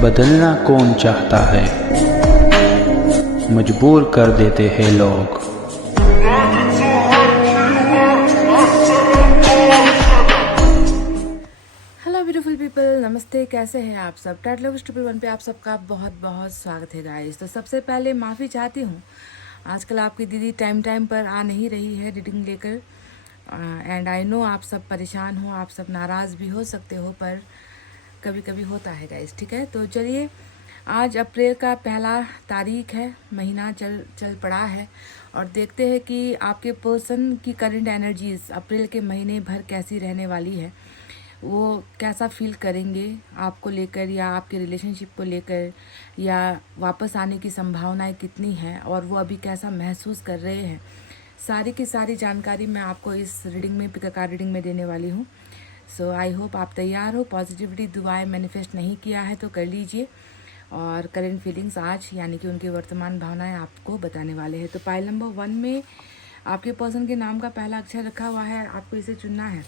बदलना कौन चाहता है, मजबूर कर देते हैं लोग। हेलो ब्यूटीफुल पीपल, नमस्ते। कैसे हैं आप सब? टैट लव ट्रिपल वन पे आप सबका बहुत बहुत स्वागत है गाइस। तो सबसे पहले माफ़ी चाहती हूँ, आजकल आपकी दीदी टाइम पर आ नहीं रही है रीडिंग लेकर। एंड आई नो आप सब परेशान हो, आप सब नाराज़ भी हो सकते हो, पर कभी कभी होता है गाइस, ठीक है। तो चलिए, आज अप्रैल का पहला तारीख है, महीना चल पड़ा है और देखते हैं कि आपके पर्सन की करंट एनर्जीज अप्रैल के महीने भर कैसी रहने वाली है। वो कैसा फील करेंगे आपको लेकर, या आपके रिलेशनशिप को लेकर, या वापस आने की संभावनाएं कितनी हैं और वो अभी कैसा महसूस कर रहे हैं। सारी की सारी जानकारी मैं आपको इस रीडिंग में, पिकाकार रीडिंग में देने वाली हूँ। सो आई होप आप तैयार हो। पॉजिटिविटी दुआएं मैनिफेस्ट नहीं किया है तो कर लीजिए, और करेंट फीलिंग्स आज यानी कि उनकी वर्तमान भावनाएं आपको बताने वाले हैं। तो पाइल नंबर 1 में आपके पर्सन के नाम का पहला अक्षर रखा हुआ है, आपको इसे चुनना है।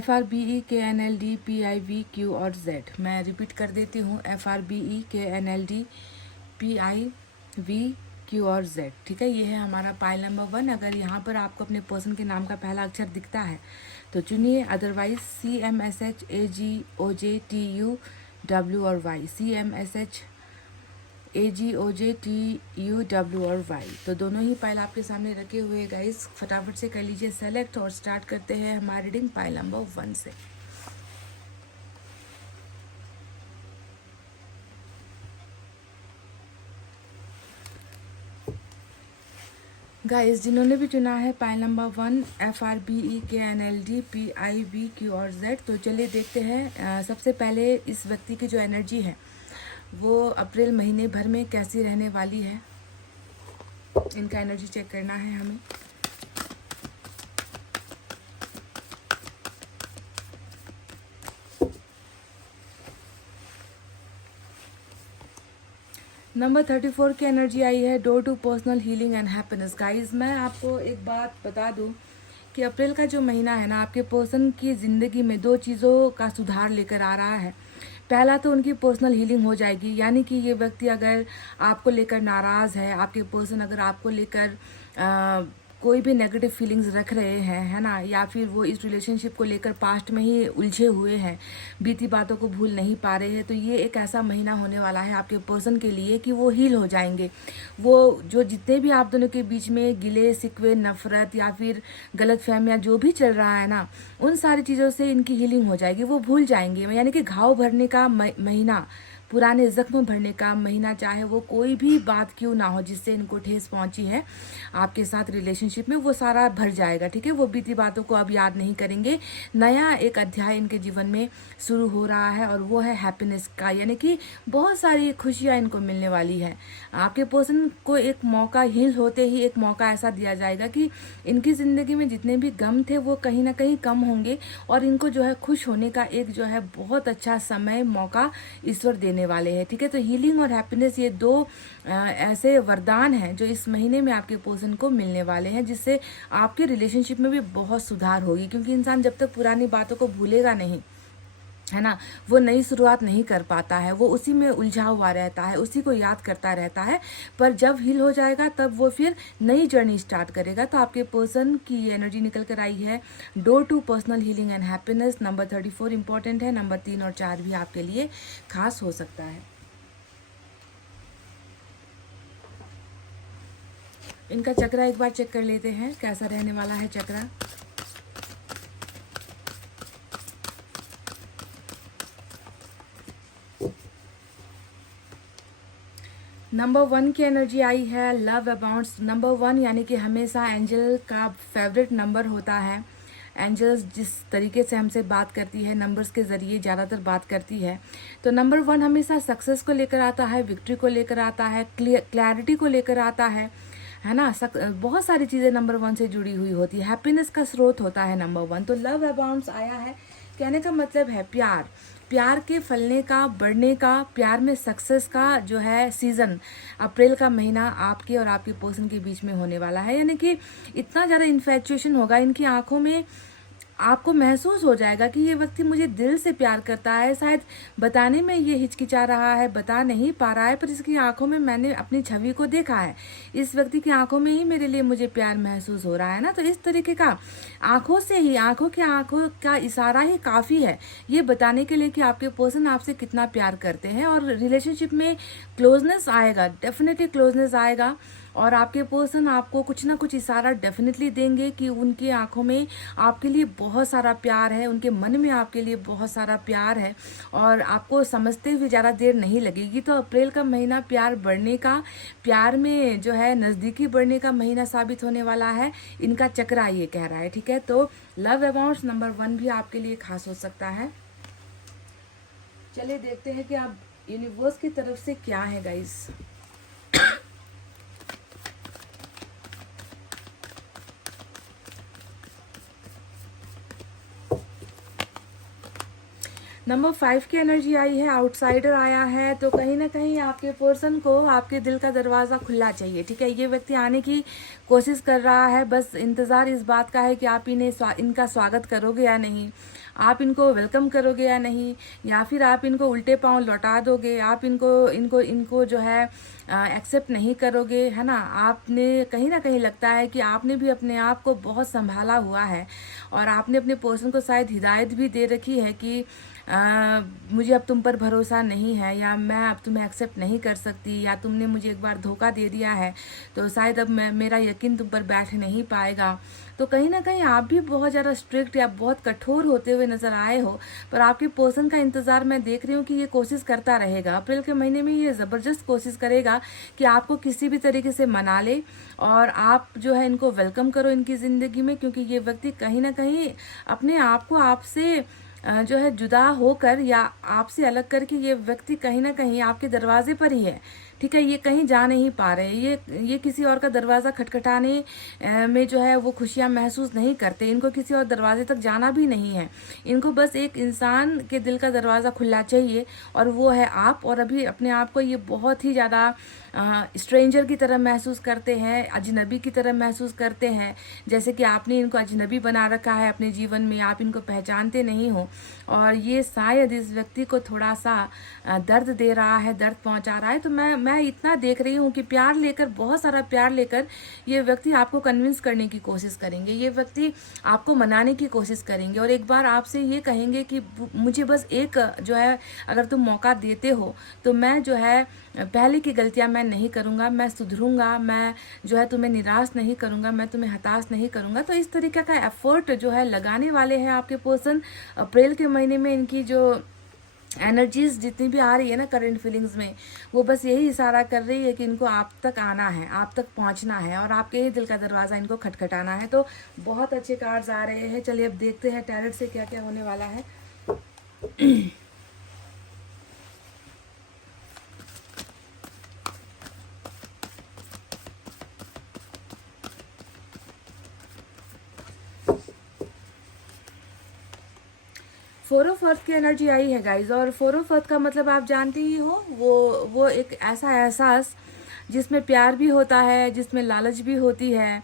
FRBEKNLDPIVQ और Z। मैं रिपीट कर देती हूँ, FRBEKNLDPIVQ और Z, ठीक है। ये है हमारा पाइल नंबर 1। अगर यहाँ पर आपको अपने पर्सन के नाम का पहला अक्षर दिखता है तो चुनिए, अदरवाइज CMSHAGOJTUW और Y, CMSHAGOJTUW और Y। तो दोनों ही पाइल आपके सामने रखे हुए हैं गाइस। फटाफट से कर लीजिए सेलेक्ट और स्टार्ट करते हैं हमारी रीडिंग पाइल नंबर 1 से। गाइस, जिन्होंने भी चुना है पाइल नंबर 1 FRBEKNLDPIVQ और Z, तो चलिए देखते हैं। सबसे पहले इस व्यक्ति की जो एनर्जी है वो अप्रैल महीने भर में कैसी रहने वाली है, इनका एनर्जी चेक करना है हमें। नंबर 34 की एनर्जी आई है, door to personal healing and happiness. Guys, मैं आपको एक बात बता दूं कि अप्रैल का जो महीना है ना, आपके पर्सन की ज़िंदगी में 2 चीज़ों का सुधार लेकर आ रहा है। पहला तो उनकी पर्सनल हीलिंग हो जाएगी, यानी कि ये व्यक्ति अगर आपको लेकर नाराज़ है, आपके पर्सन अगर आपको लेकर कोई भी नेगेटिव फीलिंग्स रख रहे हैं, है ना, या फिर वो इस रिलेशनशिप को लेकर पास्ट में ही उलझे हुए हैं, बीती बातों को भूल नहीं पा रहे हैं, तो ये एक ऐसा महीना होने वाला है आपके पर्सन के लिए कि वो हील हो जाएंगे। वो जो जितने भी आप दोनों के बीच में गिले शिकवे, नफरत या फिर गलत फहमियाँ जो भी चल रहा है ना, उन सारी चीज़ों से इनकी हीलिंग हो जाएगी। वो भूल जाएंगे, यानी कि घाव भरने का महीना, पुराने जख्म भरने का महीना, चाहे वो कोई भी बात क्यों ना हो जिससे इनको ठेस पहुंची है आपके साथ रिलेशनशिप में, वो सारा भर जाएगा, ठीक है। वो बीती बातों को अब याद नहीं करेंगे। नया एक अध्याय इनके जीवन में शुरू हो रहा है और वो है हैप्पीनेस का, यानी कि बहुत सारी खुशियां इनको मिलने वाली है। आपके पर्सन को एक मौका, हील होते ही एक मौका ऐसा दिया जाएगा कि इनकी ज़िंदगी में जितने भी गम थे वो कहीं ना कहीं कम होंगे और इनको जो है खुश होने का एक जो है बहुत अच्छा समय, मौका ईश्वर देने वाले हैं, ठीक है। तो हीलिंग और हैप्पीनेस, ये 2 ऐसे वरदान हैं जो इस महीने में आपके पर्सन को मिलने वाले हैं, जिससे आपके रिलेशनशिप में भी बहुत सुधार होगी। क्योंकि इंसान जब तक पुरानी बातों को भूलेगा नहीं, है ना, वो नई शुरुआत नहीं कर पाता है, वो उसी में उलझा हुआ रहता है, उसी को याद करता रहता है। पर जब हील हो जाएगा तब वो फिर नई जर्नी स्टार्ट करेगा। तो आपके पर्सन की एनर्जी निकल कर आई है, door to personal healing and happiness. Number 34 important है, नंबर 3 और 4 भी आपके लिए खास हो सकता है। इनका चक्रा एक बार चेक कर लेते हैं, कैसा रहने वाला है चक्रा। नंबर 1 की एनर्जी आई है, लव अबाउंड्स। नंबर 1 यानी कि हमेशा एंजल का फेवरेट नंबर होता है। एंजल्स जिस तरीके से हमसे बात करती है, नंबर्स के ज़रिए ज़्यादातर बात करती है। तो नंबर 1 हमेशा सक्सेस को लेकर आता है, विक्ट्री को लेकर आता है, क्लैरिटी को लेकर आता है ना। बहुत सारी चीज़ें नंबर 1 से जुड़ी हुई होती है। हैप्पीनेस का स्रोत होता है नंबर 1। तो लव अबाउंड्स आया है, कहने का मतलब है प्यार, प्यार के फलने का, बढ़ने का, प्यार में सक्सेस का जो है सीज़न अप्रैल का महीना आपके और आपके पर्सन के बीच में होने वाला है। यानी कि इतना ज़्यादा इन्फैचुएशन होगा, इनकी आंखों में आपको महसूस हो जाएगा कि ये व्यक्ति मुझे दिल से प्यार करता है। शायद बताने में ये हिचकिचा रहा है, बता नहीं पा रहा है, पर इसकी आंखों में मैंने अपनी छवि को देखा है। इस व्यक्ति की आंखों में ही मेरे लिए मुझे प्यार महसूस हो रहा है ना। तो इस तरीके का आंखों से ही, आंखों का इशारा ही काफ़ी है ये बताने के लिए कि आपके पर्सन आपसे कितना प्यार करते हैं। और रिलेशनशिप में क्लोजनेस आएगा, डेफिनेटली क्लोजनेस आएगा। और आपके पर्सन आपको कुछ ना कुछ इशारा डेफिनेटली देंगे कि उनकी आंखों में आपके लिए बहुत सारा प्यार है, उनके मन में आपके लिए बहुत सारा प्यार है, और आपको समझते हुए ज़्यादा देर नहीं लगेगी। तो अप्रैल का महीना प्यार बढ़ने का, प्यार में जो है नज़दीकी बढ़ने का महीना साबित होने वाला है। इनका चक्रा ये कह रहा है, ठीक है। तो लव अमाउंट्स नंबर 1 भी आपके लिए खास हो सकता है। चलिए देखते हैं कि आप यूनिवर्स की तरफ से क्या है गाइस। नंबर 5 की एनर्जी आई है, आउटसाइडर आया है। तो कहीं ना कहीं आपके पर्सन को आपके दिल का दरवाज़ा खुला चाहिए, ठीक है। ये व्यक्ति आने की कोशिश कर रहा है, बस इंतज़ार इस बात का है कि आप इनका स्वागत करोगे या नहीं, आप इनको वेलकम करोगे या नहीं, या फिर आप इनको उल्टे पांव लौटा दोगे, आप इनको इनको इनको जो है एक्सेप्ट नहीं करोगे, है ना। आपने कहीं ना कहीं लगता है कि आपने भी अपने आप को बहुत संभाला हुआ है, और आपने अपने पर्सन को शायद हिदायत भी दे रखी है कि मुझे अब तुम पर भरोसा नहीं है, या मैं अब तुम्हें एक्सेप्ट नहीं कर सकती, या तुमने मुझे एक बार धोखा दे दिया है तो शायद अब मेरा यकीन तुम पर बैठ नहीं पाएगा। तो कहीं ना कहीं आप भी बहुत ज़्यादा स्ट्रिक्ट या बहुत कठोर होते हुए नजर आए हो, पर आपके पर्सन का इंतज़ार मैं देख रही हूँ कि ये कोशिश करता रहेगा। अप्रैल के महीने में ये ज़बरदस्त कोशिश करेगा कि आपको किसी भी तरीके से मना ले, और आप जो है इनको वेलकम करो इनकी ज़िंदगी में, क्योंकि ये व्यक्ति कहीं ना कहीं अपने आप को आपसे जो है जुदा होकर या आपसे अलग करके ये व्यक्ति कहीं ना कहीं आपके दरवाजे पर ही है, ठीक है। ये कहीं जा नहीं पा रहे, ये किसी और का दरवाज़ा खटखटाने में जो है वो खुशियाँ महसूस नहीं करते। इनको किसी और दरवाजे तक जाना भी नहीं है, इनको बस एक इंसान के दिल का दरवाज़ा खुला चाहिए, और वो है आप। और अभी अपने आप को ये बहुत ही ज़्यादा स्ट्रेंजर की तरह महसूस करते हैं, अजनबी की तरह महसूस करते हैं, जैसे कि आपने इनको अजनबी बना रखा है अपने जीवन में, आप इनको पहचानते नहीं हो। और ये शायद इस व्यक्ति को थोड़ा सा दर्द दे रहा है, दर्द पहुंचा रहा है। तो मैं इतना देख रही हूँ कि प्यार लेकर, बहुत सारा प्यार लेकर ये व्यक्ति आपको कन्विंस करने की कोशिश करेंगे, ये व्यक्ति आपको मनाने की कोशिश करेंगे, और एक बार आपसे ये कहेंगे कि मुझे बस एक जो है अगर तुम मौका देते हो तो मैं जो है पहले की गलतियां मैं नहीं करूंगा, मैं सुधरूंगा, मैं जो है तुम्हें निराश नहीं करूंगा, मैं तुम्हें हताश नहीं करूंगा। तो इस तरीके का एफर्ट जो है लगाने वाले हैं आपके पर्सन अप्रैल के महीने में। इनकी जो एनर्जीज जितनी भी आ रही है ना करंट फीलिंग्स में, वो बस यही इशारा कर रही है कि इनको आप तक आना है, आप तक पहुंचना है, और आपके ही दिल का दरवाज़ा इनको खटखटाना है। तो बहुत अच्छे कार्ड्स आ रहे हैं। चलिए अब देखते हैं टैरेट से क्या क्या होने वाला है। 4 ऑफ अर्थ की एनर्जी आई है गाइज, और 4 ऑफ अर्थ का मतलब आप जानते ही हो, वो एक ऐसा एहसास जिसमें प्यार भी होता है, जिसमें लालच भी होती है,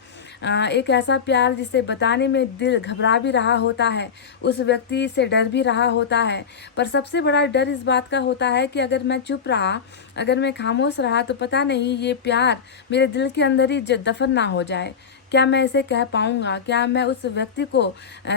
एक ऐसा प्यार जिसे बताने में दिल घबरा भी रहा होता है, उस व्यक्ति से डर भी रहा होता है। पर सबसे बड़ा डर इस बात का होता है कि अगर मैं चुप रहा, अगर मैं खामोश रहा, तो पता नहीं ये प्यार मेरे दिल के अंदर ही दफन ना हो जाए। क्या मैं इसे कह पाऊंगा, क्या मैं उस व्यक्ति को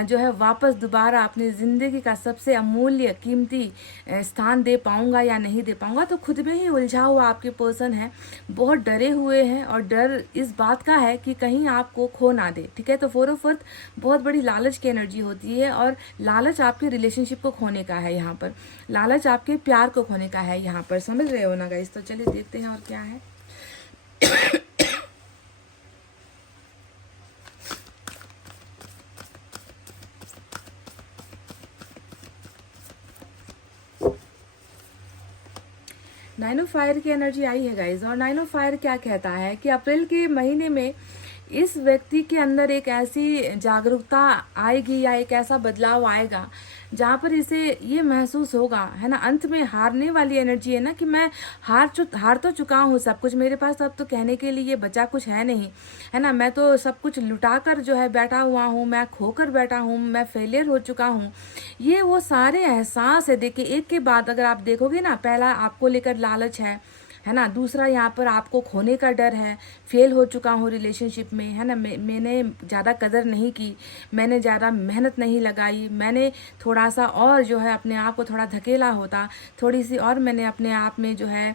जो है वापस दोबारा अपनी ज़िंदगी का सबसे अमूल्य कीमती स्थान दे पाऊंगा या नहीं दे पाऊंगा। तो खुद में ही उलझा हुआ आपके पर्सन है, बहुत डरे हुए हैं, और डर इस बात का है कि कहीं आपको खो ना दे, ठीक है। तो 4 ऑफ अर्थ बहुत बड़ी लालच की एनर्जी होती है, और लालच आपके रिलेशनशिप को खोने का है यहाँ पर, लालच आपके प्यार को खोने का है यहाँ पर, समझ रहे हो ना गाइस। तो चलिए देखते हैं और क्या है। 9 ऑफ फायर की एनर्जी आई है गाइज, और 9 ऑफ फायर क्या कहता है कि अप्रैल के महीने में इस व्यक्ति के अंदर एक ऐसी जागरूकता आएगी या एक ऐसा बदलाव आएगा जहाँ पर इसे ये महसूस होगा, है ना, अंत में हारने वाली एनर्जी है ना, कि मैं हार तो चुका हूँ सब कुछ, मेरे पास अब तो कहने के लिए बचा कुछ है नहीं, है ना, मैं तो सब कुछ लुटा कर जो है बैठा हुआ हूँ, मैं खोकर बैठा हूँ, मैं फेलियर हो चुका हूँ। ये वो सारे एहसास है। देखिए, एक के बाद अगर आप देखोगे ना, पहला आपको लेकर लालच है ना, दूसरा यहाँ पर आपको खोने का डर है, फेल हो चुका हूँ रिलेशनशिप में, है ना, मैंने ज़्यादा कदर नहीं की, मैंने ज़्यादा मेहनत नहीं लगाई, मैंने थोड़ा सा और जो है अपने आप को थोड़ा धकेला होता, थोड़ी सी और मैंने अपने आप में जो है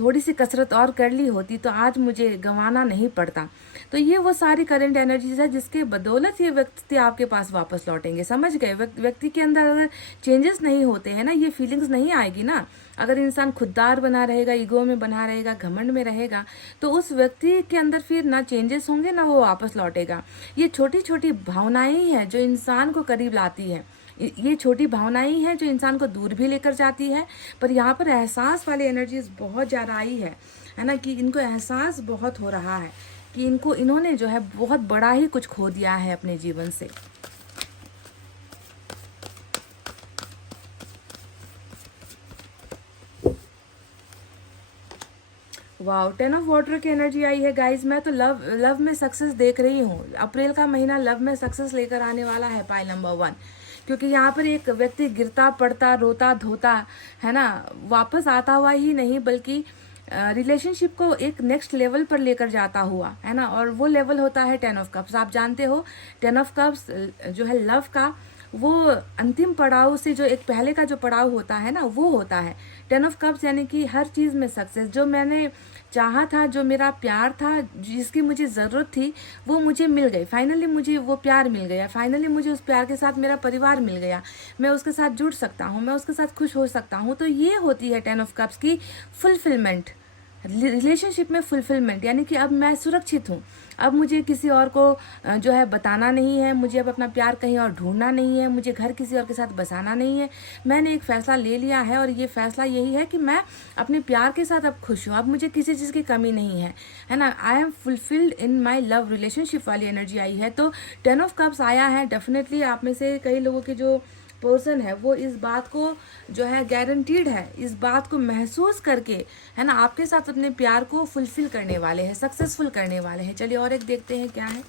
थोड़ी सी कसरत और कर ली होती तो आज मुझे गंवाना नहीं पड़ता। तो ये वो सारी करंट एनर्जीज है जिसके बदौलत ये व्यक्ति आपके पास वापस लौटेंगे। समझ गए? व्यक्ति के अंदर अगर चेंजेस नहीं होते हैं ना, ये फीलिंग्स नहीं आएगी ना। अगर इंसान खुददार बना रहेगा, ईगो में बना रहेगा, घमंड में रहेगा, तो उस व्यक्ति के अंदर फिर ना चेंजेस होंगे ना वो वापस लौटेगा। ये छोटी छोटी भावनाएं ही है जो इंसान को करीब लाती है, ये छोटी भावनाएं ही हैं जो इंसान को दूर भी लेकर जाती है। पर यहाँ पर एहसास वाली एनर्जीज बहुत ज़्यादा आई है ना, कि इनको एहसास बहुत हो रहा है कि इन्होंने जो है बहुत बड़ा ही कुछ खो दिया है अपने जीवन से। वाओ, 10 ऑफ वाटर की एनर्जी आई है गाइज। मैं तो लव में सक्सेस देख रही हूँ। अप्रैल का महीना लव में सक्सेस लेकर आने वाला है, पाइल नंबर 1। क्योंकि यहाँ पर एक व्यक्ति गिरता पड़ता रोता धोता, है ना, वापस आता हुआ ही नहीं बल्कि रिलेशनशिप को एक नेक्स्ट लेवल पर लेकर जाता हुआ, है ना। और वो लेवल होता है 10 ऑफ कप्स। आप जानते हो 10 ऑफ कप्स जो है लव का वो अंतिम पड़ाव से जो एक पहले का जो पड़ाव होता है ना, वो होता है 10 ऑफ कप्स, यानी कि हर चीज़ में सक्सेस। जो मैंने चाहा था, जो मेरा प्यार था, जिसकी मुझे ज़रूरत थी, वो मुझे मिल गई। फाइनली मुझे वो प्यार मिल गया, फाइनली मुझे उस प्यार के साथ मेरा परिवार मिल गया, मैं उसके साथ जुड़ सकता हूँ, मैं उसके साथ खुश हो सकता हूँ। तो ये होती है 10 ऑफ कप्स की फुलफिलमेंट, रिलेशनशिप में फुलफिलमेंट, यानी कि अब मैं सुरक्षित हूँ। अब मुझे किसी और को जो है बताना नहीं है, मुझे अब अपना प्यार कहीं और ढूंढना नहीं है, मुझे घर किसी और के साथ बसाना नहीं है। मैंने एक फैसला ले लिया है और ये फैसला यही है कि मैं अपने प्यार के साथ अब खुश हूँ। अब मुझे किसी चीज़ की कमी नहीं है ना। I am fulfilled in my love relationship वाली एनर्जी आई है। तो 10 ऑफ कप्स आया है। डेफिनेटली आप में से कई लोगों की जो पर्सन है वो इस बात को जो है गारंटीड है, इस बात को महसूस करके, है ना, आपके साथ अपने प्यार को फुलफिल करने वाले हैं, सक्सेसफुल करने वाले हैं। चलिए और एक देखते हैं क्या है।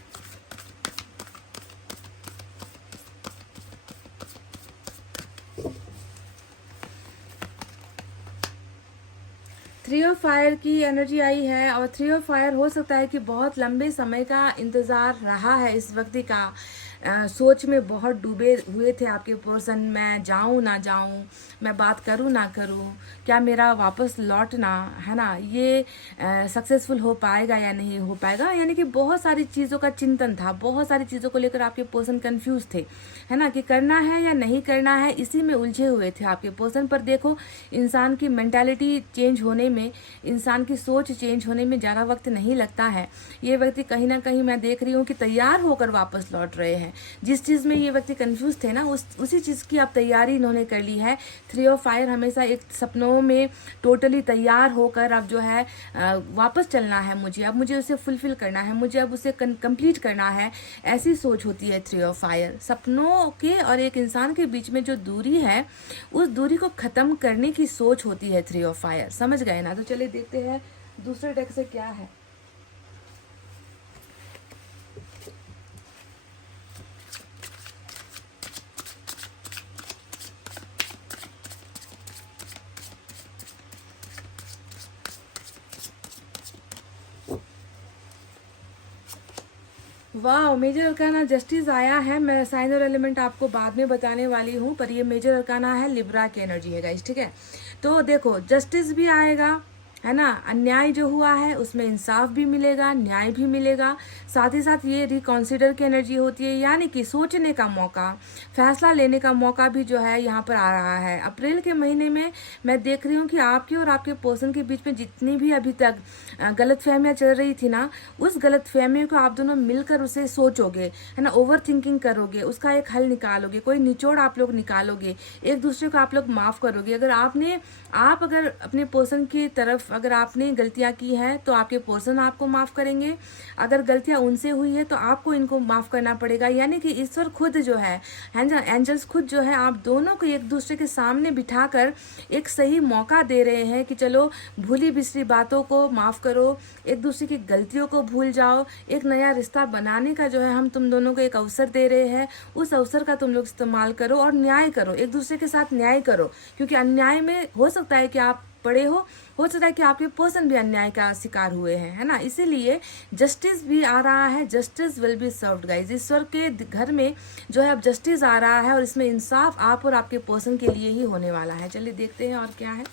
थ्री ऑफ फायर की एनर्जी आई है और 3 ऑफ फायर हो सकता है कि बहुत लंबे समय का इंतज़ार रहा है इस व्यक्ति का। सोच में बहुत डूबे हुए थे आपके पर्सन, मैं जाऊं ना जाऊं, मैं बात करूं ना करूं, क्या मेरा वापस लौटना, है ना, ये सक्सेसफुल हो पाएगा या नहीं हो पाएगा। यानी कि बहुत सारी चीज़ों का चिंतन था, बहुत सारी चीज़ों को लेकर आपके पर्सन कंफ्यूज थे, है ना, कि करना है या नहीं करना है, इसी में उलझे हुए थे आपके पर्सन। पर देखो, इंसान की मेंटालिटी चेंज होने में, इंसान की सोच चेंज होने में ज़्यादा वक्त नहीं लगता है। ये व्यक्ति कहीं ना कहीं मैं देख रही हूँ कि तैयार होकर वापस लौट रहे हैं। जिस चीज़ में ये व्यक्ति कंफ्यूज थे ना, उसी चीज़ की अब तैयारी इन्होंने कर ली है। 3 ऑफ फायर हमेशा एक सपनों में टोटली तैयार होकर अब जो है वापस चलना है मुझे, अब मुझे उसे फुलफिल करना है, मुझे अब उसे कंप्लीट करना है, ऐसी सोच होती है 3 ऑफ फायर। सपनों के और एक इंसान के बीच में जो दूरी है, उस दूरी को ख़त्म करने की सोच होती है 3 ऑफ फायर। समझ गए ना? तो चलिए देखते हैं दूसरे डेक से क्या है। वाह, मेजर अरकाना जस्टिस आया है। मैं साइन और एलिमेंट आपको बाद में बताने वाली हूँ, पर ये मेजर अरकाना है, लिब्रा की एनर्जी है गाइस, ठीक है। तो देखो, जस्टिस भी आएगा, है ना, अन्याय जो हुआ है उसमें इंसाफ भी मिलेगा, न्याय भी मिलेगा। साथ ही साथ ये रिकॉन्सिडर की एनर्जी होती है, यानी कि सोचने का मौका, फैसला लेने का मौका भी जो है यहाँ पर आ रहा है। अप्रैल के महीने में मैं देख रही हूँ कि आपके और आपके पर्सन के बीच में जितनी भी अभी तक गलतफहमियाँ चल रही थी ना, उस गलतफहमियों को आप दोनों मिलकर उसे सोचोगे, है ना, ओवर थिंकिंग करोगे, उसका एक हल निकालोगे, कोई निचोड़ आप लोग निकालोगे, एक दूसरे को आप लोग माफ़ करोगे। अगर आप अगर अपने पर्सन की तरफ माफ़। अगर आपने गलतियाँ की हैं तो आपके पर्सन आपको माफ़ करेंगे, अगर गलतियाँ उनसे हुई है तो आपको इनको माफ़ करना पड़ेगा। यानी कि ईश्वर खुद जो है, एंजल्स खुद जो है, आप दोनों को एक दूसरे के सामने बिठाकर एक सही मौका दे रहे हैं कि चलो भूली बिसरी बातों को माफ़ करो, एक दूसरे की गलतियों को भूल जाओ, एक नया रिश्ता बनाने का जो है हम तुम दोनों को एक अवसर दे रहे हैं, उस अवसर का तुम लोग इस्तेमाल करो और न्याय करो, एक दूसरे के साथ न्याय करो। क्योंकि अन्याय में हो सकता है कि आप पड़े हो सकता है कि आपके पर्सन भी अन्याय का शिकार हुए हैं, है ना। इसीलिए जस्टिस भी आ रहा है, justice will be served guys. ईश्वर के घर में जो है अब जस्टिस आ रहा है और इसमें इंसाफ आप और आपके पर्सन के लिए ही होने वाला है। चलिए देखते हैं और क्या है।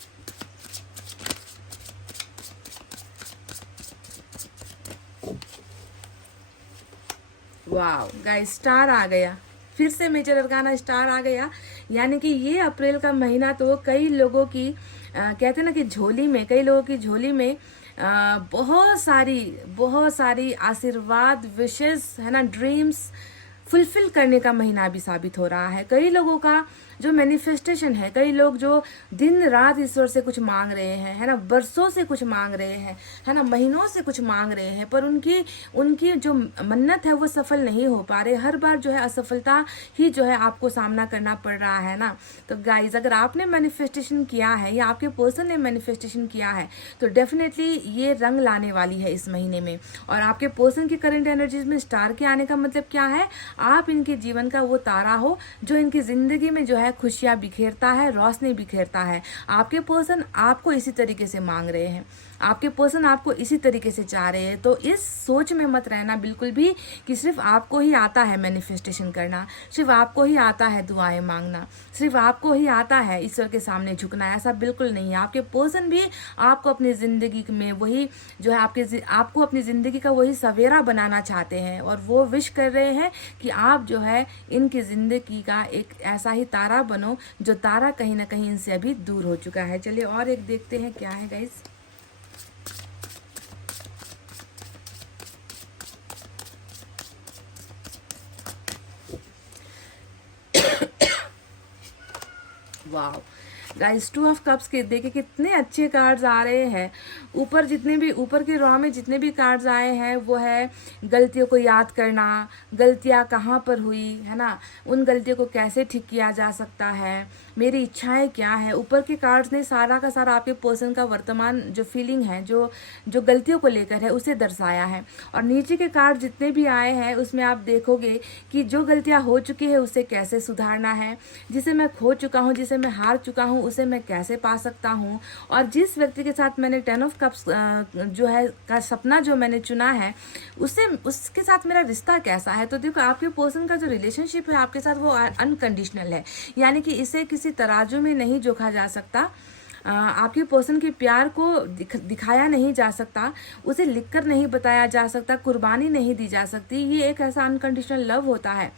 वाह गाइस, स्टार आ गया, फिर से मेजर अरकाना स्टार आ गया। यानी कि ये अप्रैल का महीना तो कई लोगों की कहते हैं ना कि झोली में, कई लोगों की झोली में बहुत सारी आशीर्वाद, विशेस, है ना, ड्रीम्स फुलफिल करने का महीना भी साबित हो रहा है। कई लोगों का जो मैनिफेस्टेशन है, कई लोग जो दिन रात ईश्वर से कुछ मांग रहे हैं, है ना, बरसों से कुछ मांग रहे हैं, है ना, महीनों से कुछ मांग रहे हैं, पर उनकी जो मन्नत है वो सफल नहीं हो पा रहे। हर बार जो है असफलता ही जो है आपको सामना करना पड़ रहा है ना। तो गाइज, अगर आपने मैनिफेस्टेशन किया है या आपके पर्सन ने मैनिफेस्टेशन किया है तो डेफिनेटली ये रंग लाने वाली है इस महीने में। और आपके पर्सन की करंट एनर्जीज में स्टार के आने का मतलब क्या है? आप इनके जीवन का वो तारा हो जो इनकी जिंदगी में जो है खुशियां बिखेरता है, रोशनी बिखेरता है। आपके पर्सन आपको इसी तरीके से मांग रहे हैं, आपके पर्सन आपको इसी तरीके से चाह रहे हैं। तो इस सोच में मत रहना बिल्कुल भी कि सिर्फ आपको ही आता है मैनिफेस्टेशन करना, सिर्फ आपको ही आता है दुआएं मांगना, सिर्फ आपको ही आता है ईश्वर के सामने झुकना। ऐसा बिल्कुल नहीं है। आपके पर्सन भी आपको अपनी जिंदगी में वही जो है आपको अपनी जिंदगी का वही सवेरा बनाना चाहते हैं और वो विश कर रहे हैं कि आप जो है इनकी जिंदगी का एक ऐसा ही तारा बनो जो तारा कहीं ना कहीं इनसे अभी दूर हो चुका है। चलिए और एक देखते हैं क्या है गाइस। वाह गाइस, 2 ऑफ कप्स के देखिए कितने अच्छे कार्ड्स आ रहे हैं। ऊपर के रॉ में जितने भी कार्ड्स आए हैं वो है गलतियों को याद करना, गलतियां कहाँ पर हुई, है ना, उन गलतियों को कैसे ठीक किया जा सकता है, मेरी इच्छाएं क्या है। ऊपर के कार्ड्स ने सारा का सारा आपके पर्सन का वर्तमान जो फीलिंग है, जो गलतियों को लेकर है, उसे दर्शाया है। और नीचे के कार्ड जितने भी आए हैं उसमें आप देखोगे कि जो गलतियां हो चुकी है उसे कैसे सुधारना है, जिसे मैं खो चुका हूँ, जिसे मैं हार चुका हूँ, उसे मैं कैसे पा सकता हूँ। और जिस व्यक्ति के साथ मैंने 10 ऑफ कप्स जो है का सपना जो मैंने चुना है उसके साथ मेरा रिश्ता कैसा है। तो देखो, आपके पर्सन का जो रिलेशनशिप है आपके साथ वो अनकंडीशनल है। यानी कि इसे किसी तराजू में नहीं जोखा जा सकता, आपके पर्सन के प्यार को दिखाया नहीं जा सकता, उसे लिखकर नहीं बताया जा सकता, कुर्बानी नहीं दी जा सकती। ये एक ऐसा अनकंडीशनल लव होता है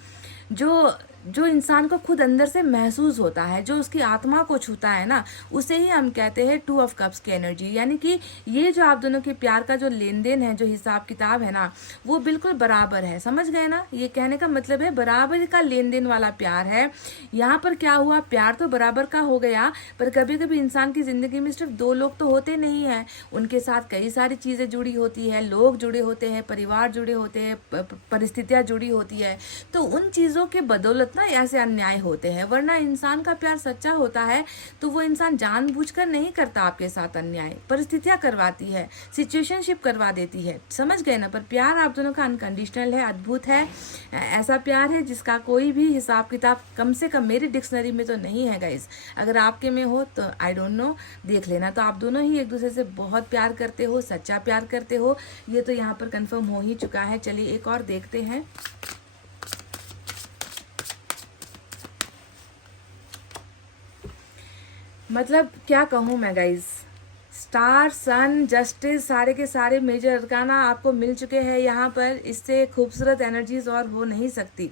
जो इंसान को खुद अंदर से महसूस होता है, जो उसकी आत्मा को छूता है ना, उसे ही हम कहते हैं 2 ऑफ कप्स की एनर्जी। यानी कि ये जो आप दोनों के प्यार का जो लेन देन है, जो हिसाब किताब है ना, वो बिल्कुल बराबर है। समझ गए ना? ये कहने का मतलब है बराबर का लेन देन वाला प्यार है। यहाँ पर क्या हुआ, प्यार तो बराबर का हो गया, पर कभी कभी इंसान की जिंदगी में सिर्फ 2 लोग तो होते नहीं है, उनके साथ कई सारी चीजें जुड़ी होती है, लोग जुड़े होते हैं, परिवार जुड़े होते हैं, परिस्थितियां जुड़ी होती है। तो उन चीजों के बदौलत ना ऐसे अन्याय होते हैं। वरना इंसान का प्यार सच्चा होता है तो वो इंसान जानबूझकर नहीं करता आपके साथ अन्याय, परिस्थितियां करवाती है, सिचुएशनशिप करवा देती है। समझ गए ना? पर प्यार आप दोनों का अनकंडीशनल है, अद्भुत है। ऐसा प्यार है जिसका कोई भी हिसाब किताब कम से कम मेरी डिक्शनरी में तो नहीं है गाइस। अगर आपके में हो तो आई डोंट नो, देख लेना। तो आप दोनों ही एक दूसरे से बहुत प्यार करते हो, सच्चा प्यार करते हो, ये तो यहाँ पर कंफर्म हो ही चुका है। चलिए एक और देखते हैं। मतलब क्या कहूँ मैं गाइज, स्टार, सन, जस्टिस, सारे के सारे मेजर अरकाना आपको मिल चुके हैं यहाँ पर। इससे खूबसूरत एनर्जीज और हो नहीं सकती।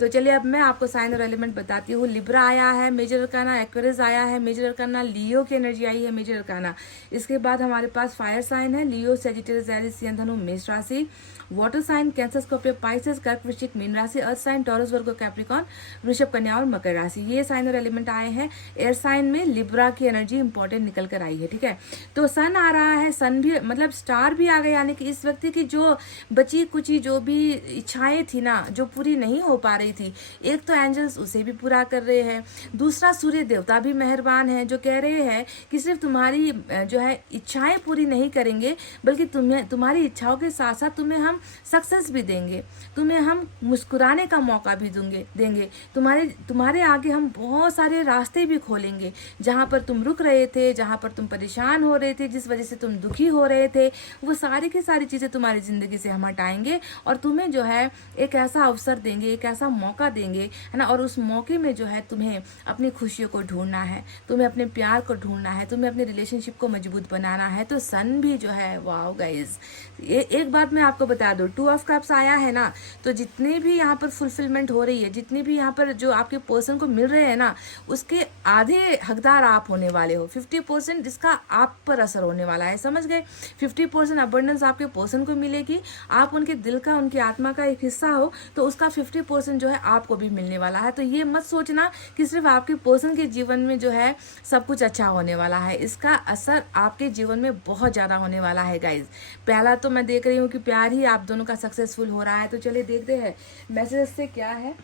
तो चलिए अब मैं आपको साइन और एलिमेंट बताती हूँ। लिब्रा आया है मेजर अरकाना, एक्वेरियस आया है मेजर अरकाना, लियो की एनर्जी आई है मेजर अरकाना। इसके बाद हमारे पास फायर साइन है लियो, सेजिटेरियस, एरिस, सिंह, धनु, मेष राशि। Water sign Cancer, Scorpio, Pisces, कर्क, वृश्चिक, मीन राशि। Earth sign Taurus, Virgo, Capricorn, वृषभ, कन्या और मकर राशि। ये साइन और एलिमेंट आए हैं। एयर साइन में लिब्रा की एनर्जी इंपॉर्टेंट निकल कर आई है, ठीक है। तो सन आ रहा है, सन भी मतलब स्टार भी आ गए, यानी कि इस व्यक्ति की जो बची कुची जो भी इच्छाएं थी ना, जो पूरी नहीं हो पा रही थी, एक तो एंजल्स उसे भी पूरा कर रहे हैं, दूसरा सूर्य देवता भी मेहरबान है जो कह रहे हैं कि सिर्फ तुम्हारी जो है इच्छाएं पूरी नहीं करेंगे, बल्कि तुम्हारी इच्छाओं के साथ साथ तुम्हें हम सक्सेस भी देंगे, तुम्हें हम मुस्कुराने का मौका भी देंगे, तुम्हारे आगे हम बहुत सारे रास्ते भी खोलेंगे। जहाँ पर तुम रुक रहे थे, जहाँ पर तुम परेशान हो रहे थे, जिस वजह से तुम दुखी हो रहे थे, वो सारी की सारी चीज़ें तुम्हारी ज़िंदगी से हम हटाएंगे और तुम्हें जो है एक ऐसा अवसर देंगे, एक ऐसा मौका देंगे, है ना। और उस मौके में जो है तुम्हें अपनी खुशियों को ढूंढना है, तुम्हें अपने प्यार को ढूंढना है, तुम्हें अपने रिलेशनशिप को मजबूत बनाना है। तो सन भी जो है, वाओ गाइज, एक बात मैं आपको बता दूं, 2 ऑफ कप्स आया है ना, तो जितने भी यहाँ पर फुलफिलमेंट हो रही है, जितनी भी यहाँ पर जो आपके पर्सन को मिल रहे हैं ना, उसके आधे हकदार आप होने वाले हो। 50% इसका आप पर असर होने वाला है, समझ गए। 50% अबंडेंस आपके पर्सन को मिलेगी, आप उनके दिल का, उनकी आत्मा का एक हिस्सा हो, तो उसका 50% जो है आपको भी मिलने वाला है। तो ये मत सोचना कि सिर्फ आपके पर्सन के जीवन में जो है सब कुछ अच्छा होने वाला है, इसका असर आपके जीवन में बहुत ज़्यादा होने वाला है गाइज। पहला तो मैं देख रही हूँ कि प्यार ही आप दोनों का सक्सेसफुल हो रहा है। तो चलिए देखते हैं मैसेज से क्या है।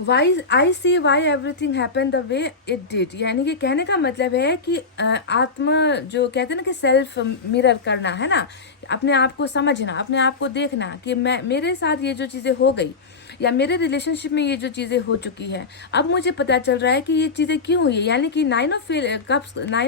Why I see why everything happen the way it did, यानी कि कहने का मतलब है कि आत्म जो कहते हैं ना कि सेल्फ मिरर करना है ना, अपने आप को समझना, अपने आप को देखना कि मेरे साथ ये जो चीज़ें हो गई या मेरे रिलेशनशिप में ये जो चीज़ें हो चुकी हैं, अब मुझे पता चल रहा है कि ये चीज़ें क्यों हुई है। यानी कि 9